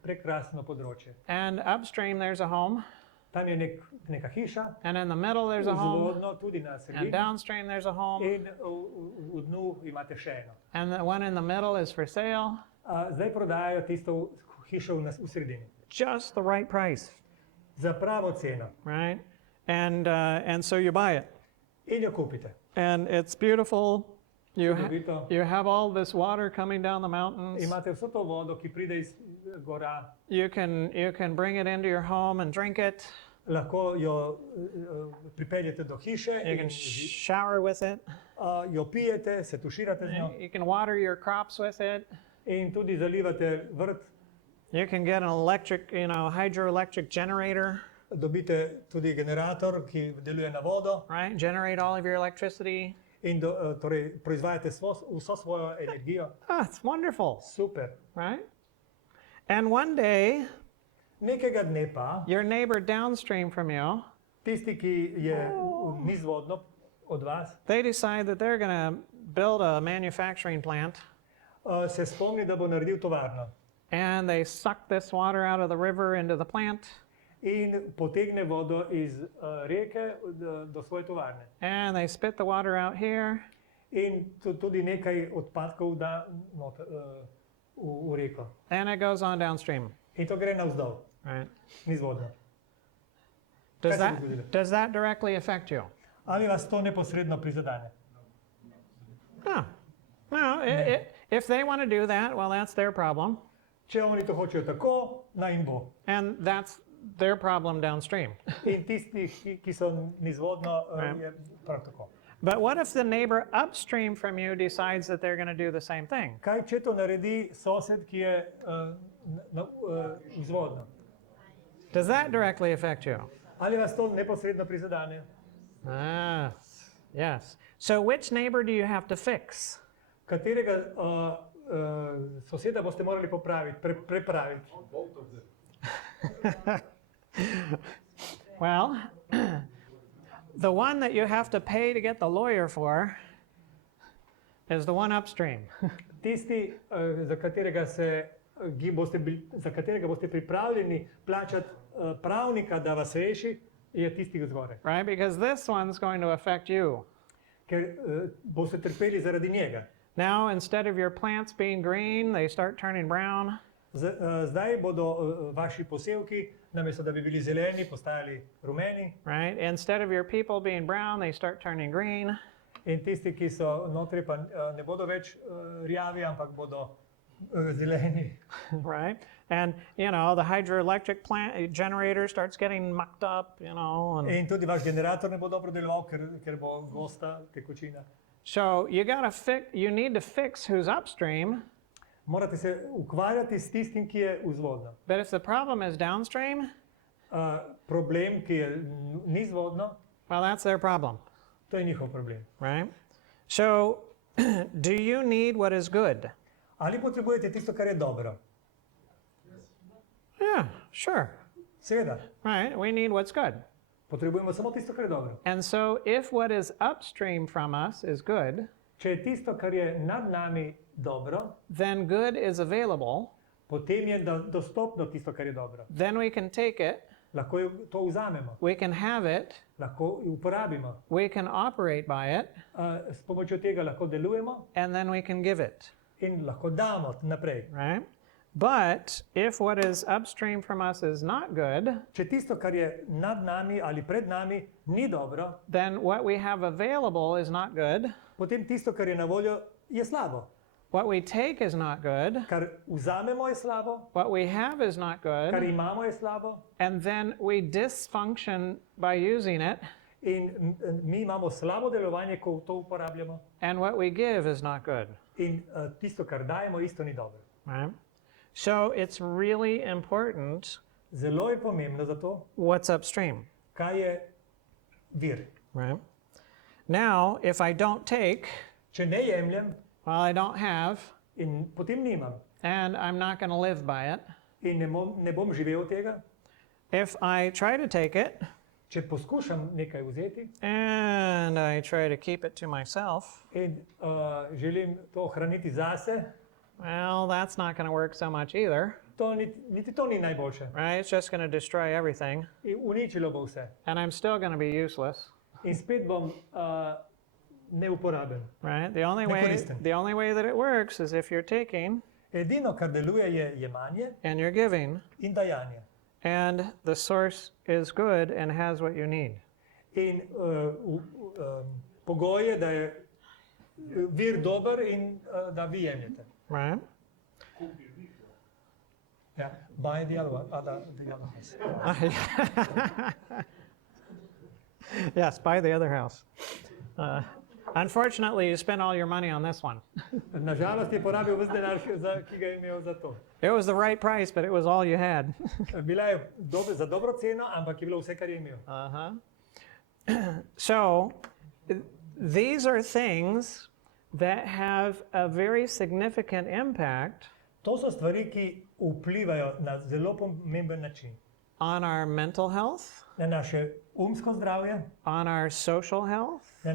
prekrasno področje. and upstream there's a home, Tam je neka hiša, and in the middle there's a home, vzvodno tudi na and sredini, downstream there's a home, in v dnu imate še eno. and the one in the middle is for sale, Zdaj prodajajo tisto hišo v sredini. just the right price, Za pravo ceno. right? And so you buy it, In jo kupite. and it's beautiful. You Čudovito. you have all this water coming down the mountains. Imate vso to vodo, ki pride iz gora. You can bring it into your home and drink it. Lahko jo pripeljete do hiše You in can shower with it. jo pijete, se tuširate z njo You can water your crops with it. in tudi zalivate vrt. You can get an electric, hydroelectric generator, Dobite tudi generator, ki deluje na vodo right? Generate all of your electricity. in torej proizvajate vso svojo energijo. Ah, it's wonderful, Super. right? And one day, Nekega dne pa your neighbor downstream from you, tisti, ki je nizvodno od vas, they decide that they're going to build a manufacturing plant, se spomni, da bo naredil tovarno and they suck this water out of the river into the plant, in potegne vodo iz reke do svoje tovarne. and they spit the water out here, In tudi nekaj odpadkov da v reko. and it goes on downstream, In to gre navzdol, right? nizvodno. Does Kaj se bo zgodilo? that, does that directly affect you? Ali vas to neposredno prizadene? No. No, if they want to do that, well, that's their problem, Če oni to hočejo tako, naj jim bo. and that's their problem downstream. In tisti, ki so nizvodno, je prav tako. But what if the neighbor upstream from you decides that they're going to do the same thing? Kaj, če to naredi sosed, ki je vzvodno? Does that directly affect you? Ali vas to neposredno prizadene? Ah, yes. So which neighbor do you have to fix? Katerega soseda boste morali popraviti, prepraviti? Well, the one that you have to pay to get the lawyer for is the one upstream. Tisti, za katerega boste pripravljeni plačati pravnika, da vas reši, je tisti zgoraj. Right? Because this one's going to affect you. Ker boste trpeli zaradi njega. Now, instead of your plants being green, they start turning brown. Zdaj bodo vaši posevki, namesto da bi bili zeleni, postajali rumeni. Right? Instead of your people being brown, they start turning green. In tisti, ki so notri, pa ne bodo več rjavi, ampak bodo zeleni. Right? And, you know, the hydroelectric plant generator starts getting mucked up, you know. And In tudi vaš generator ne bo dobro deloval, ker bo gosta tekočina. so you need to fix who's upstream. Morate se ukvarjati s tistim, ki je vzvodno. But if the problem is downstream, Problem, ki je nizvodno, well, that's their problem, to je njihov problem. right? So do you need what is good? Ali potrebujete tisto, kar je dobro? Yeah, sure. Seveda. Right? We need what's good. Potrebujemo samo tisto, kar je dobro. And so if what is upstream from us is good, Če je tisto, kar je nad nami, dobro, then good is available. potem je dostopno tisto, kar je dobro. Then we can take it, Lahko to vzamemo, we can have it, lahko jo uporabimo. we can operate by it, S pomočjo tega lahko delujemo and then we can give it, in lahko damo naprej. right? But if what is upstream from us is not good, Če tisto, kar je nad nami ali pred nami, ni dobro, then what we have available is not good. potem tisto, kar je na voljo, je slabo. What we take is not good. Kar vzamemo, je slabo, What we have is not kar good. imamo, je slabo, And then we dysfunction by using it. in mi imamo slabo delovanje, ko to uporabljamo, And what we give is not good. in tisto, kar dajemo, isto ni dobro. Right? So it's really important Zelo je pomembno za to, what's upstream. kaj je vir. Right? Now, if I don't take, Če ne jemljem well, I don't have, in potem nimam and I'm not going to live by it. in ne bom živel od tega, If I try to take it če poskušam nekaj vzeti and I try to keep it to myself, in želim to ohraniti zase, well, that's not going to work so much either. niti to ni najboljše. Right? It's just going to destroy everything, In uničilo bo vse. and I'm still going to be useless. In spet bom neuporaben. Right? Nekoristen. The only way that it works is if you're taking Edino, kar deluje, je jemanje and you're giving, in dajanje. and the source is good and has what you need. In pogoj je, da je vir dober in da vi jemljete. Right? Ja, buy the other one, the other house. Yes, buy the other house. Unfortunately, you spent all your money on this one. Nažalost je porabil ves denar, ki ga je imel za to. It was the right price, but it was all you had. Bila je za dobro ceno, ampak je bilo vse, kar je imel. So, these are things that have a very significant impact To so stvari, ki vplivajo na zelo pomemben način. on our mental health, Na naše umsko zdravje, on our social health. na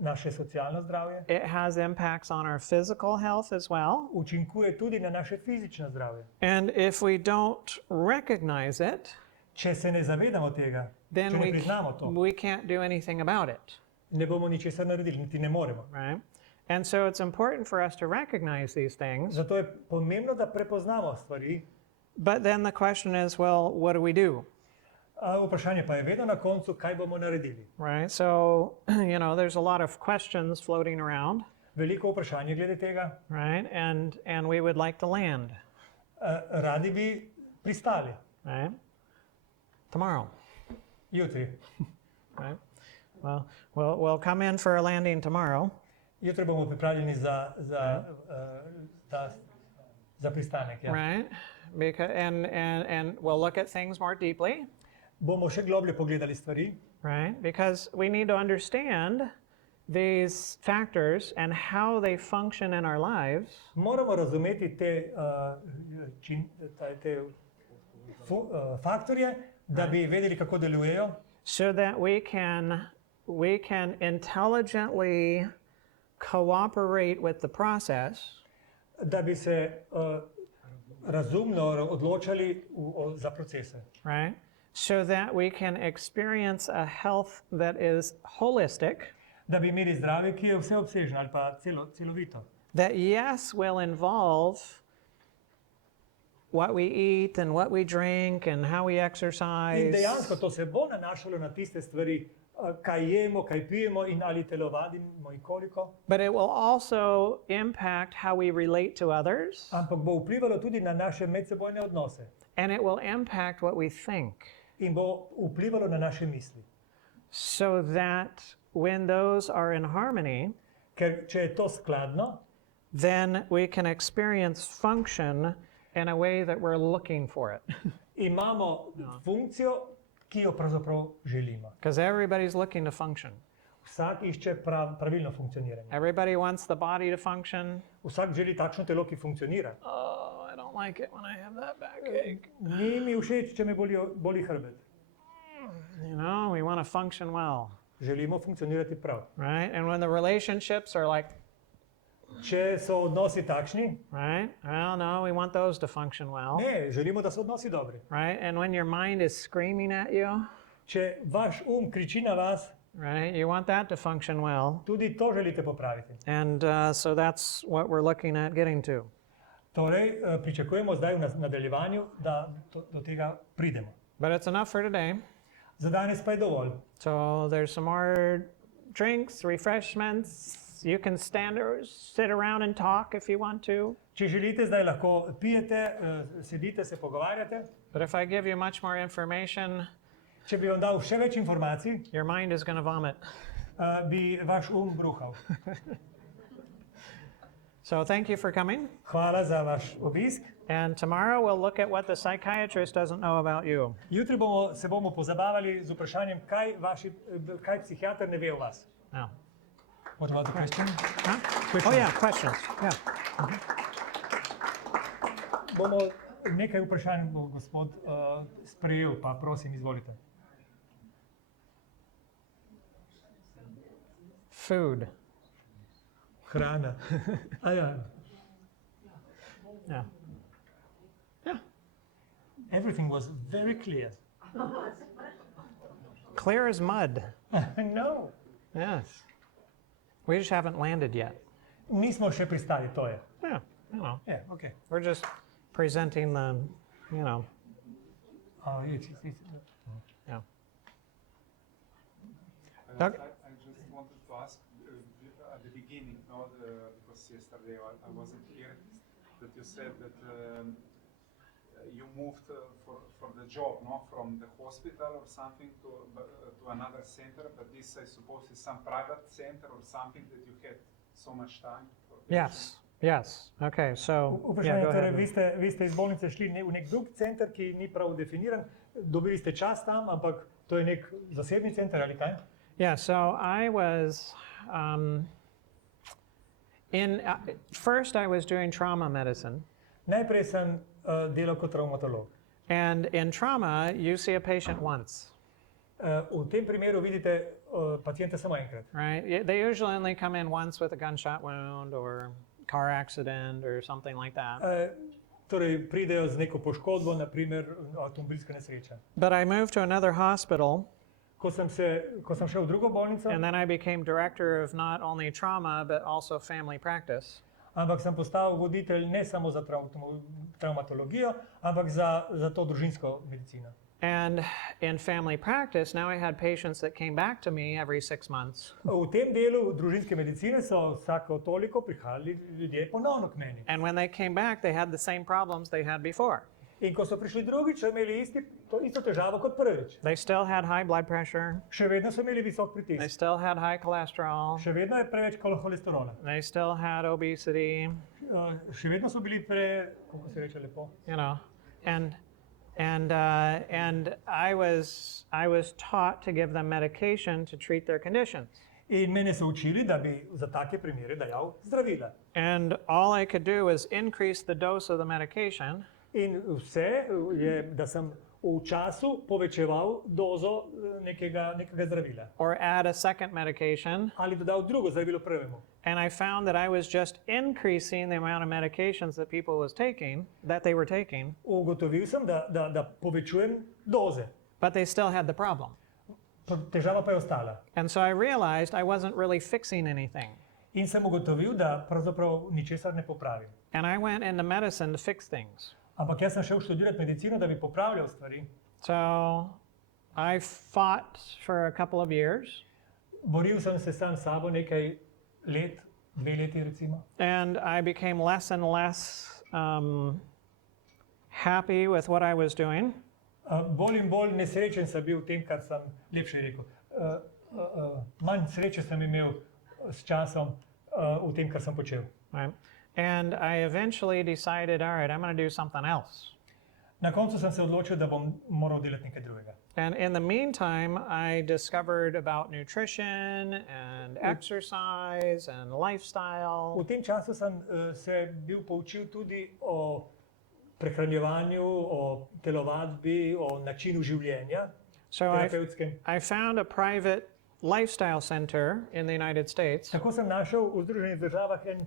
naše socialno zdravje, It has impacts on our physical health as well. učinkuje tudi na naše fizično zdravje. And if we don't recognize it, Če se ne zavedamo tega, then če ne priznamo to, we can't do anything about it, ne bomo ničesar naredili, niti ne moremo. right? And so it's important for us to recognize these things. Zato je pomembno, da prepoznamo stvari. But then the question is, well, what do we do? Vprašanje pa je vedno na koncu, kaj bomo naredili. Right? So, you know, there's a lot of questions floating around, Veliko vprašanje glede tega. right? And we would like to land, Radi bi pristali right? Tomorrow, jutri. right? Well, we'll come in for a landing tomorrow. Jutri bomo pripravljeni za pristanek. Ja. Right? Because, and we'll look at things more deeply. Bomo še globlje pogledali stvari, Right? Because we need to understand these factors and how they function in our lives moramo razumeti te faktorje, da bi vedeli, kako delujejo, so that we can intelligently cooperate with the process da bi se razumno odločali za procese. right? So that we can experience a health that is holistic, Da bi imeli zdravje, ki je vseobsežno ali pa celovito. that yes, will involve what we eat and what we drink and how we In exercise, dejansko to se bo nanašalo na tiste stvari, kaj jemo, kaj pijemo in ali telovadimo in koliko, but it will also impact how we relate to others, ampak bo vplivalo tudi na naše medsebojne odnose and it will impact what we think. in bo vplivalo na naše misli. So that when those are in harmony, Ker če je to skladno, then we can experience function in a way that we're looking for it. imamo funkcijo, ki jo pravzaprav želimo. Because everybody's looking to function. Vsak išče pravilno funkcioniranje. Everybody wants the body to function. Vsak želi takšno telo, ki funkcionira. Oh, I don't like it when I have that backache. Ni mi všeč, če me boli hrbet. You know, we want to function well, Želimo funkcionirati prav. right? And when the relationships are like, Če so odnosi takšni, right? Well, no, we want those to function well, ne, želimo, da so odnosi dobri. right? And when your mind is screaming at you, Če vaš kriči na vas, right, you want that to function well. tudi to želite popraviti. And so that's what we're looking at getting to. Torej, pričakujemo zdaj v nadaljevanju, da do tega pridemo. But it's enough for today. Za danes pa je dovolj. So there's some more drinks, refreshments. You can stand or sit around and talk if you want to. Če želite, zdaj lahko pijete, sedite, se pogovarjate. But if I give you much more information, Če bi vam dal še več informacij, your mind is going to vomit. Bi vaš bruhal. So thank you for coming. Hvala za vaš obisk. And tomorrow we'll look at what the psychiatrist doesn't know about you. Jutri se bomo pozabavali z vprašanjem, kaj psihiater ne ve o vas. Now. What about the question? Huh? Oh yeah, questions. Yeah. Bomo nekaj vprašanj bo gospod sprejel, pa prosim, izvolite. Food. Hrana. A ja. Yeah. Yeah. Everything was very clear. Clear as mud. No. Yes. We just haven't landed yet. Nismo še pristali, to je. Yeah, you know. Yeah, okay. We're just presenting the, you know, yeah. I just wanted to ask at the beginning, because yesterday I wasn't here, that you said that you moved for the job, from the hospital or something to another center, but this I suppose is some private center or something that you had so much time for. Yes, yes. Okay, so yeah, go Torej, ahead. vi ste iz bolnice šli v nek drug center, ki ni prav definiran, dobili ste čas tam, ampak to je nek zasebni center ali kaj? Yeah, so I was, first I was doing trauma medicine. Najprej sem delal kot travmatolog. And in trauma, you see a patient once, V tem primeru vidite pacienta samo enkrat. right? They usually only come in once with a gunshot wound or car accident or something like that. Torej, pridejo z neko poškodbo, naprimer avtomobilska nesreča. But I moved to another hospital, Ko sem šel v drugo bolnico, and then I became director of not only trauma, but also family practice. ampak sem postal voditelj ne samo za travmatologijo, ampak za to družinsko medicino. And in family practice, now I had patients that came back to me every 6 months. V tem delu družinske medicine so vsako toliko prihajali ljudje ponovno k meni. And when they came back, they had the same problems they had before. In ko so prišli drugič, so imeli isto težavo kot prvič. They still had high blood pressure. Še vedno so imeli visok They pritisk. still had high cholesterol. Še vedno je preveč holesterola. They still had obesity, Še vedno so bili kako se reče lepo? you know, and I was taught to give them medication to treat their conditions. In mene so učili, da bi za take primere dajal zdravila. And all I could do was increase the dose of the medication In vse je, da sem v času povečeval dozo nekega zdravila. or add a second medication. Ali dodal drugo zdravilo prvemu. And I found that I was just increasing the amount of medications that they were taking, Ugotovil sem, da povečujem doze. but they still had the problem. Težava pa je ostala. And so I realized I wasn't really fixing anything. In sem ugotovil, da pravzaprav ničesar ne popravim. And I went into medicine to fix things. Ampak jaz sem šel študirati medicino, da bi popravljal stvari. So I fought for a couple of years, Boril sem se sam s sabo nekaj let, 2 leti recimo. and I became less and less happy with what I was doing. Bolj in bolj nesrečen sem bil v tem, kar sem lepše rekel. Manj sreče sem imel s časom v tem, kar sem počel. Right? And I eventually decided, all right, I'm going to do something else. Na koncu sem se odločil, da bom moral delati nekaj drugega. And in the meantime, I discovered about nutrition and exercise and lifestyle. V tem času sem se bil poučil tudi o prehranjevanju, o telovadbi, o načinu življenja, So terapevtskem. I found a private lifestyle center in the United States, Tako sem našel v Združenih državah en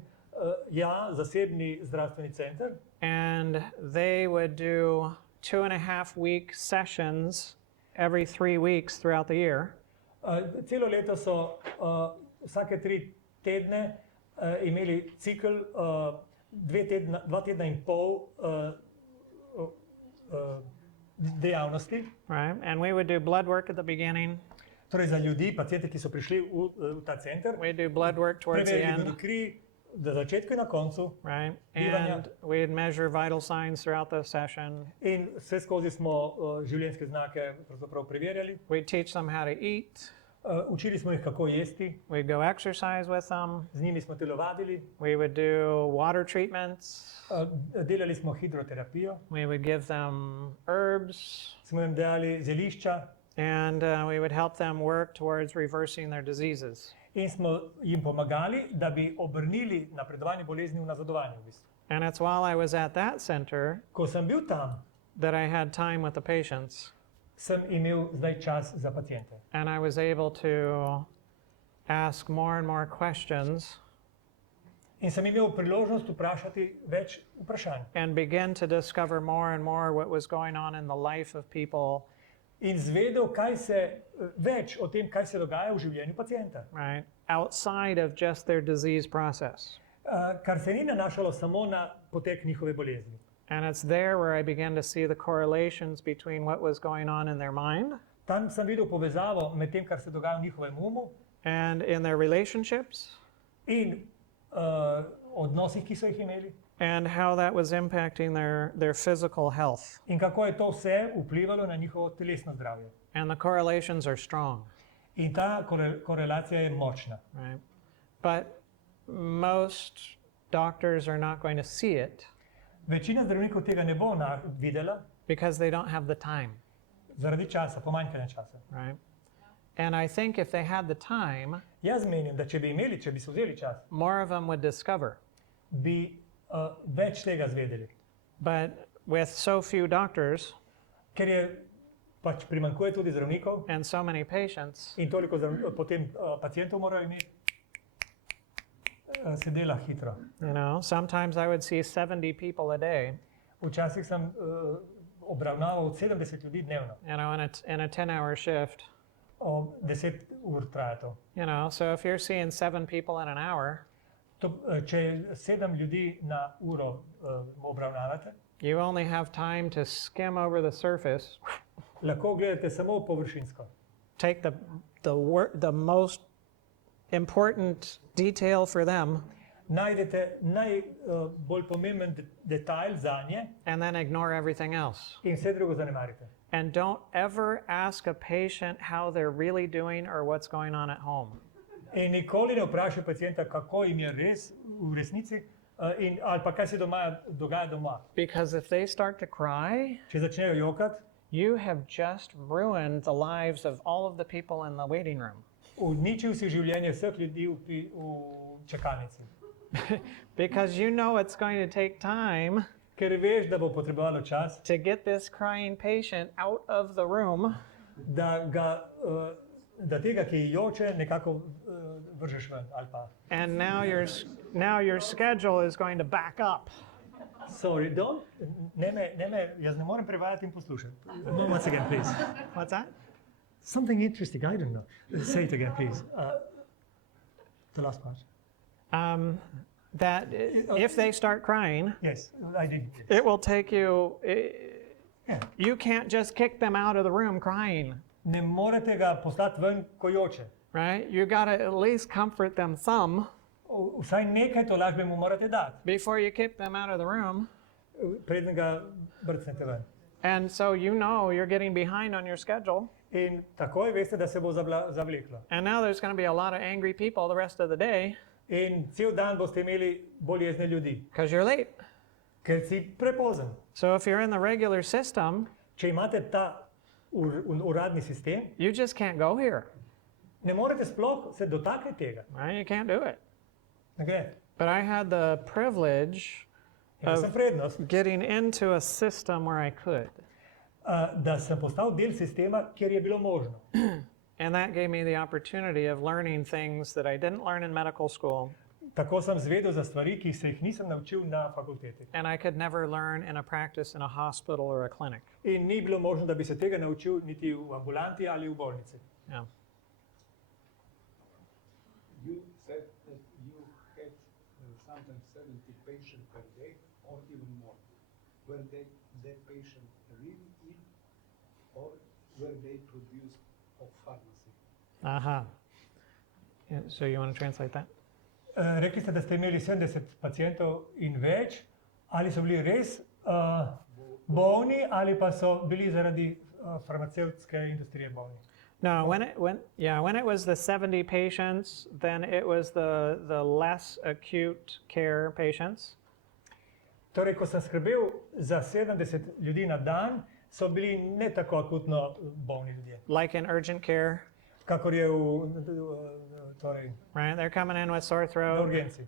zasebni zdravstveni center, and they would do 2.5-week sessions every 3 weeks throughout the year. Celo leto so vsake 3 tedne imeli cikl 2 tedna in pol dejavnosti. Right? And we would do blood work at the beginning. Torej za ljudi, paciente, ki so prišli v ta center, We'd do blood work towards the preverili end. kri na začetku in na koncu. Right? Gibanja. And we'd measure vital signs throughout the session. In vse skozi smo življenjske znake pravzaprav preverjali. We'd teach them how to eat. Učili smo jih, kako jesti, We'd go exercise with them. z njimi smo telovadili, We would do water treatments. delali smo hidroterapijo, We would give them herbs. smo jim dali zelišča And we would help them work towards reversing their diseases. in smo jim pomagali, da bi obrnili napredovanje bolezni v nazadovanje. V bistvu. And it's while I was at that center Ko sem bil tam, that I had time with the patients, sem imel zdaj čas za paciente. and I was able to ask more and more questions In sem imel priložnost vprašati več vprašanj. and begin to discover more and more what was going on in the life of people, In zvedel več o tem, kaj se dogaja v življenju pacienta. right, outside of just their disease process. Kar se ni nanašalo samo na potek njihove bolezni. And it's there where I began to see the correlations between what was going on in their mind Tam sem videl povezavo med tem, kar se dogaja v njihovem umu and in their relationships, in odnosih, ki so jih imeli, and how that was impacting their physical health. in kako je to vse vplivalo na njihovo telesno zdravje. And the correlations are strong, In ta korelacija je močna. right? But most doctors are not going to see it Večina zdravnikov tega ne bo videla because they don't have the time, zaradi časa, pomanjkanja časa. right? And I think if they had the time, Jaz menim, da če bi se vzeli čas, more of them would discover. bi več tega zvedeli. But with so few doctors Ker je pač primanjkuje tudi zdravnikov and so many patients, in toliko potem pacientov morajo imeti, se dela hitro. sometimes I would see 70 people a day, Včasih sem obravnaval 70 ljudi dnevno, in a 10-hour shift. 10 ur traja to. So if you're seeing 7 people in an hour, Če 7 ljudi na uro obravnavate, you only have time to skim over the surface, lahko gledate samo površinsko. take the most important detail for them, najdete najbolj pomemben detajl zanje and then ignore everything else. in vse drugo zanemarite. And don't ever ask a patient how they're really doing or what's going on at home. In nikoli ne vprašaj pacienta, kako jim je res v resnici ali pa kaj se dogaja doma. Because if they start to cry, Če začnejo jokati, you have just ruined the lives of all of the people in the waiting room. uničil si življenje vseh ljudi v čakalnici. Because you know it's going to take time Ker veš, da bo potrebovalo čas, to get this crying patient out of the room da tega, ki joče, nekako vržeš ven. Ali pa, and now your schedule is going to back up. sorry, jaz ne morem prevajati in poslušati. No, once again, please. What's that? Something interesting, I don't know. Say it again, please. The last part. That if they start crying, Yes, I did. it will take you, Yeah. you can't just kick them out of the room crying, Ne morete ga poslati ven, ko joče. right? You got to at least comfort them some Vsaj nekaj tolažbe mu morate dati, before you kick them out of the room. preden ga brcnete ven. And so you know you're getting behind on your schedule. In takoj veste, da se bo zavleklo. And now there's going to be a lot of angry people the rest of the day In cel dan boste imeli bolj jezne ljudi, because you're late. ker si prepozen. So if you're in the regular system, Če imate ta uradni sistem, you just can't go here, ne morete sploh se dotakniti tega. right? You can't do it. Ne gre. But I had the privilege Imel sem prednost, getting into a system where I could. da sem postal del sistema, kjer je bilo možno. And that gave me the opportunity of learning things that I didn't learn in medical school Tako sem zvedel za stvari, ki se jih nisem naučil na fakulteti. and I could never learn in a practice in a hospital or a clinic. In ni bilo možno, da bi se tega naučil niti v ambulanti ali v bolnici. Yeah. You said that you had sometimes 70 patients per day or even more. Were that patient really ill or were they produced of pharmacy? Uh-huh. Yeah, so you want to translate that? Rekli ste, da ste imeli 70 pacientov in več. Ali so bili res bolni ali pa so bili zaradi farmacevtske industrije bolni? No, when it was the 70 patients, then it was the less acute care patients. Torej, ko sem skrbel za 70 ljudi na dan, so bili ne tako akutno bolni ljudje, Like in urgent care, kakor je torej, right? They're coming in with sore v throat, urgenci.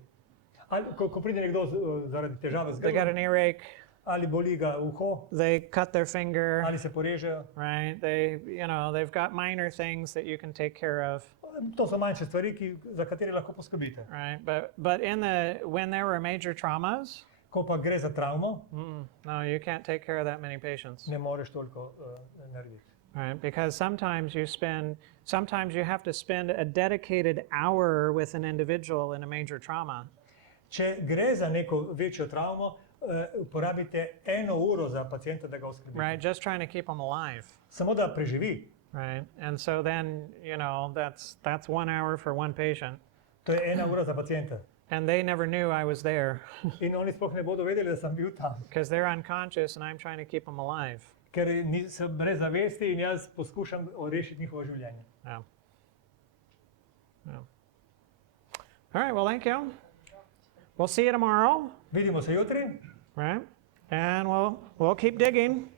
Ali, ko pride nekdo zaradi težave z they got grlom, an earache, ali boli ga uho, they cut their finger, ali se porežejo. right? They've got minor things that you can take care of, To so manjše stvari, za katere lahko poskrbite. right? But when there were major traumas, Ko pa gre za travmo, no, you can't take care of that many patients, ne moreš toliko narediti. right? Because sometimes you have to spend a dedicated hour with an individual in a major trauma. Če gre za neko večjo travmo, porabite 1 uro za pacienta, da ga oskrbite. Right, just trying to keep them alive, Samo da preživi. right? And so then, that's 1 hour for one patient. To je 1 ura za pacienta. And they never knew I was there In oni sploh ne bodo vedeli, da sem bil tam. because they're unconscious and I'm trying to keep them alive. Ker so brez zavesti in jaz poskušam rešiti njihovo življenje. Yeah. Yeah. All right, well, thank you. We'll see you tomorrow, Vidimo se jutri, right? And we'll keep digging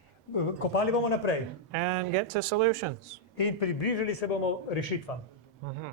kopali bomo naprej and get to solutions. in približali se bomo rešitvam. Mhm.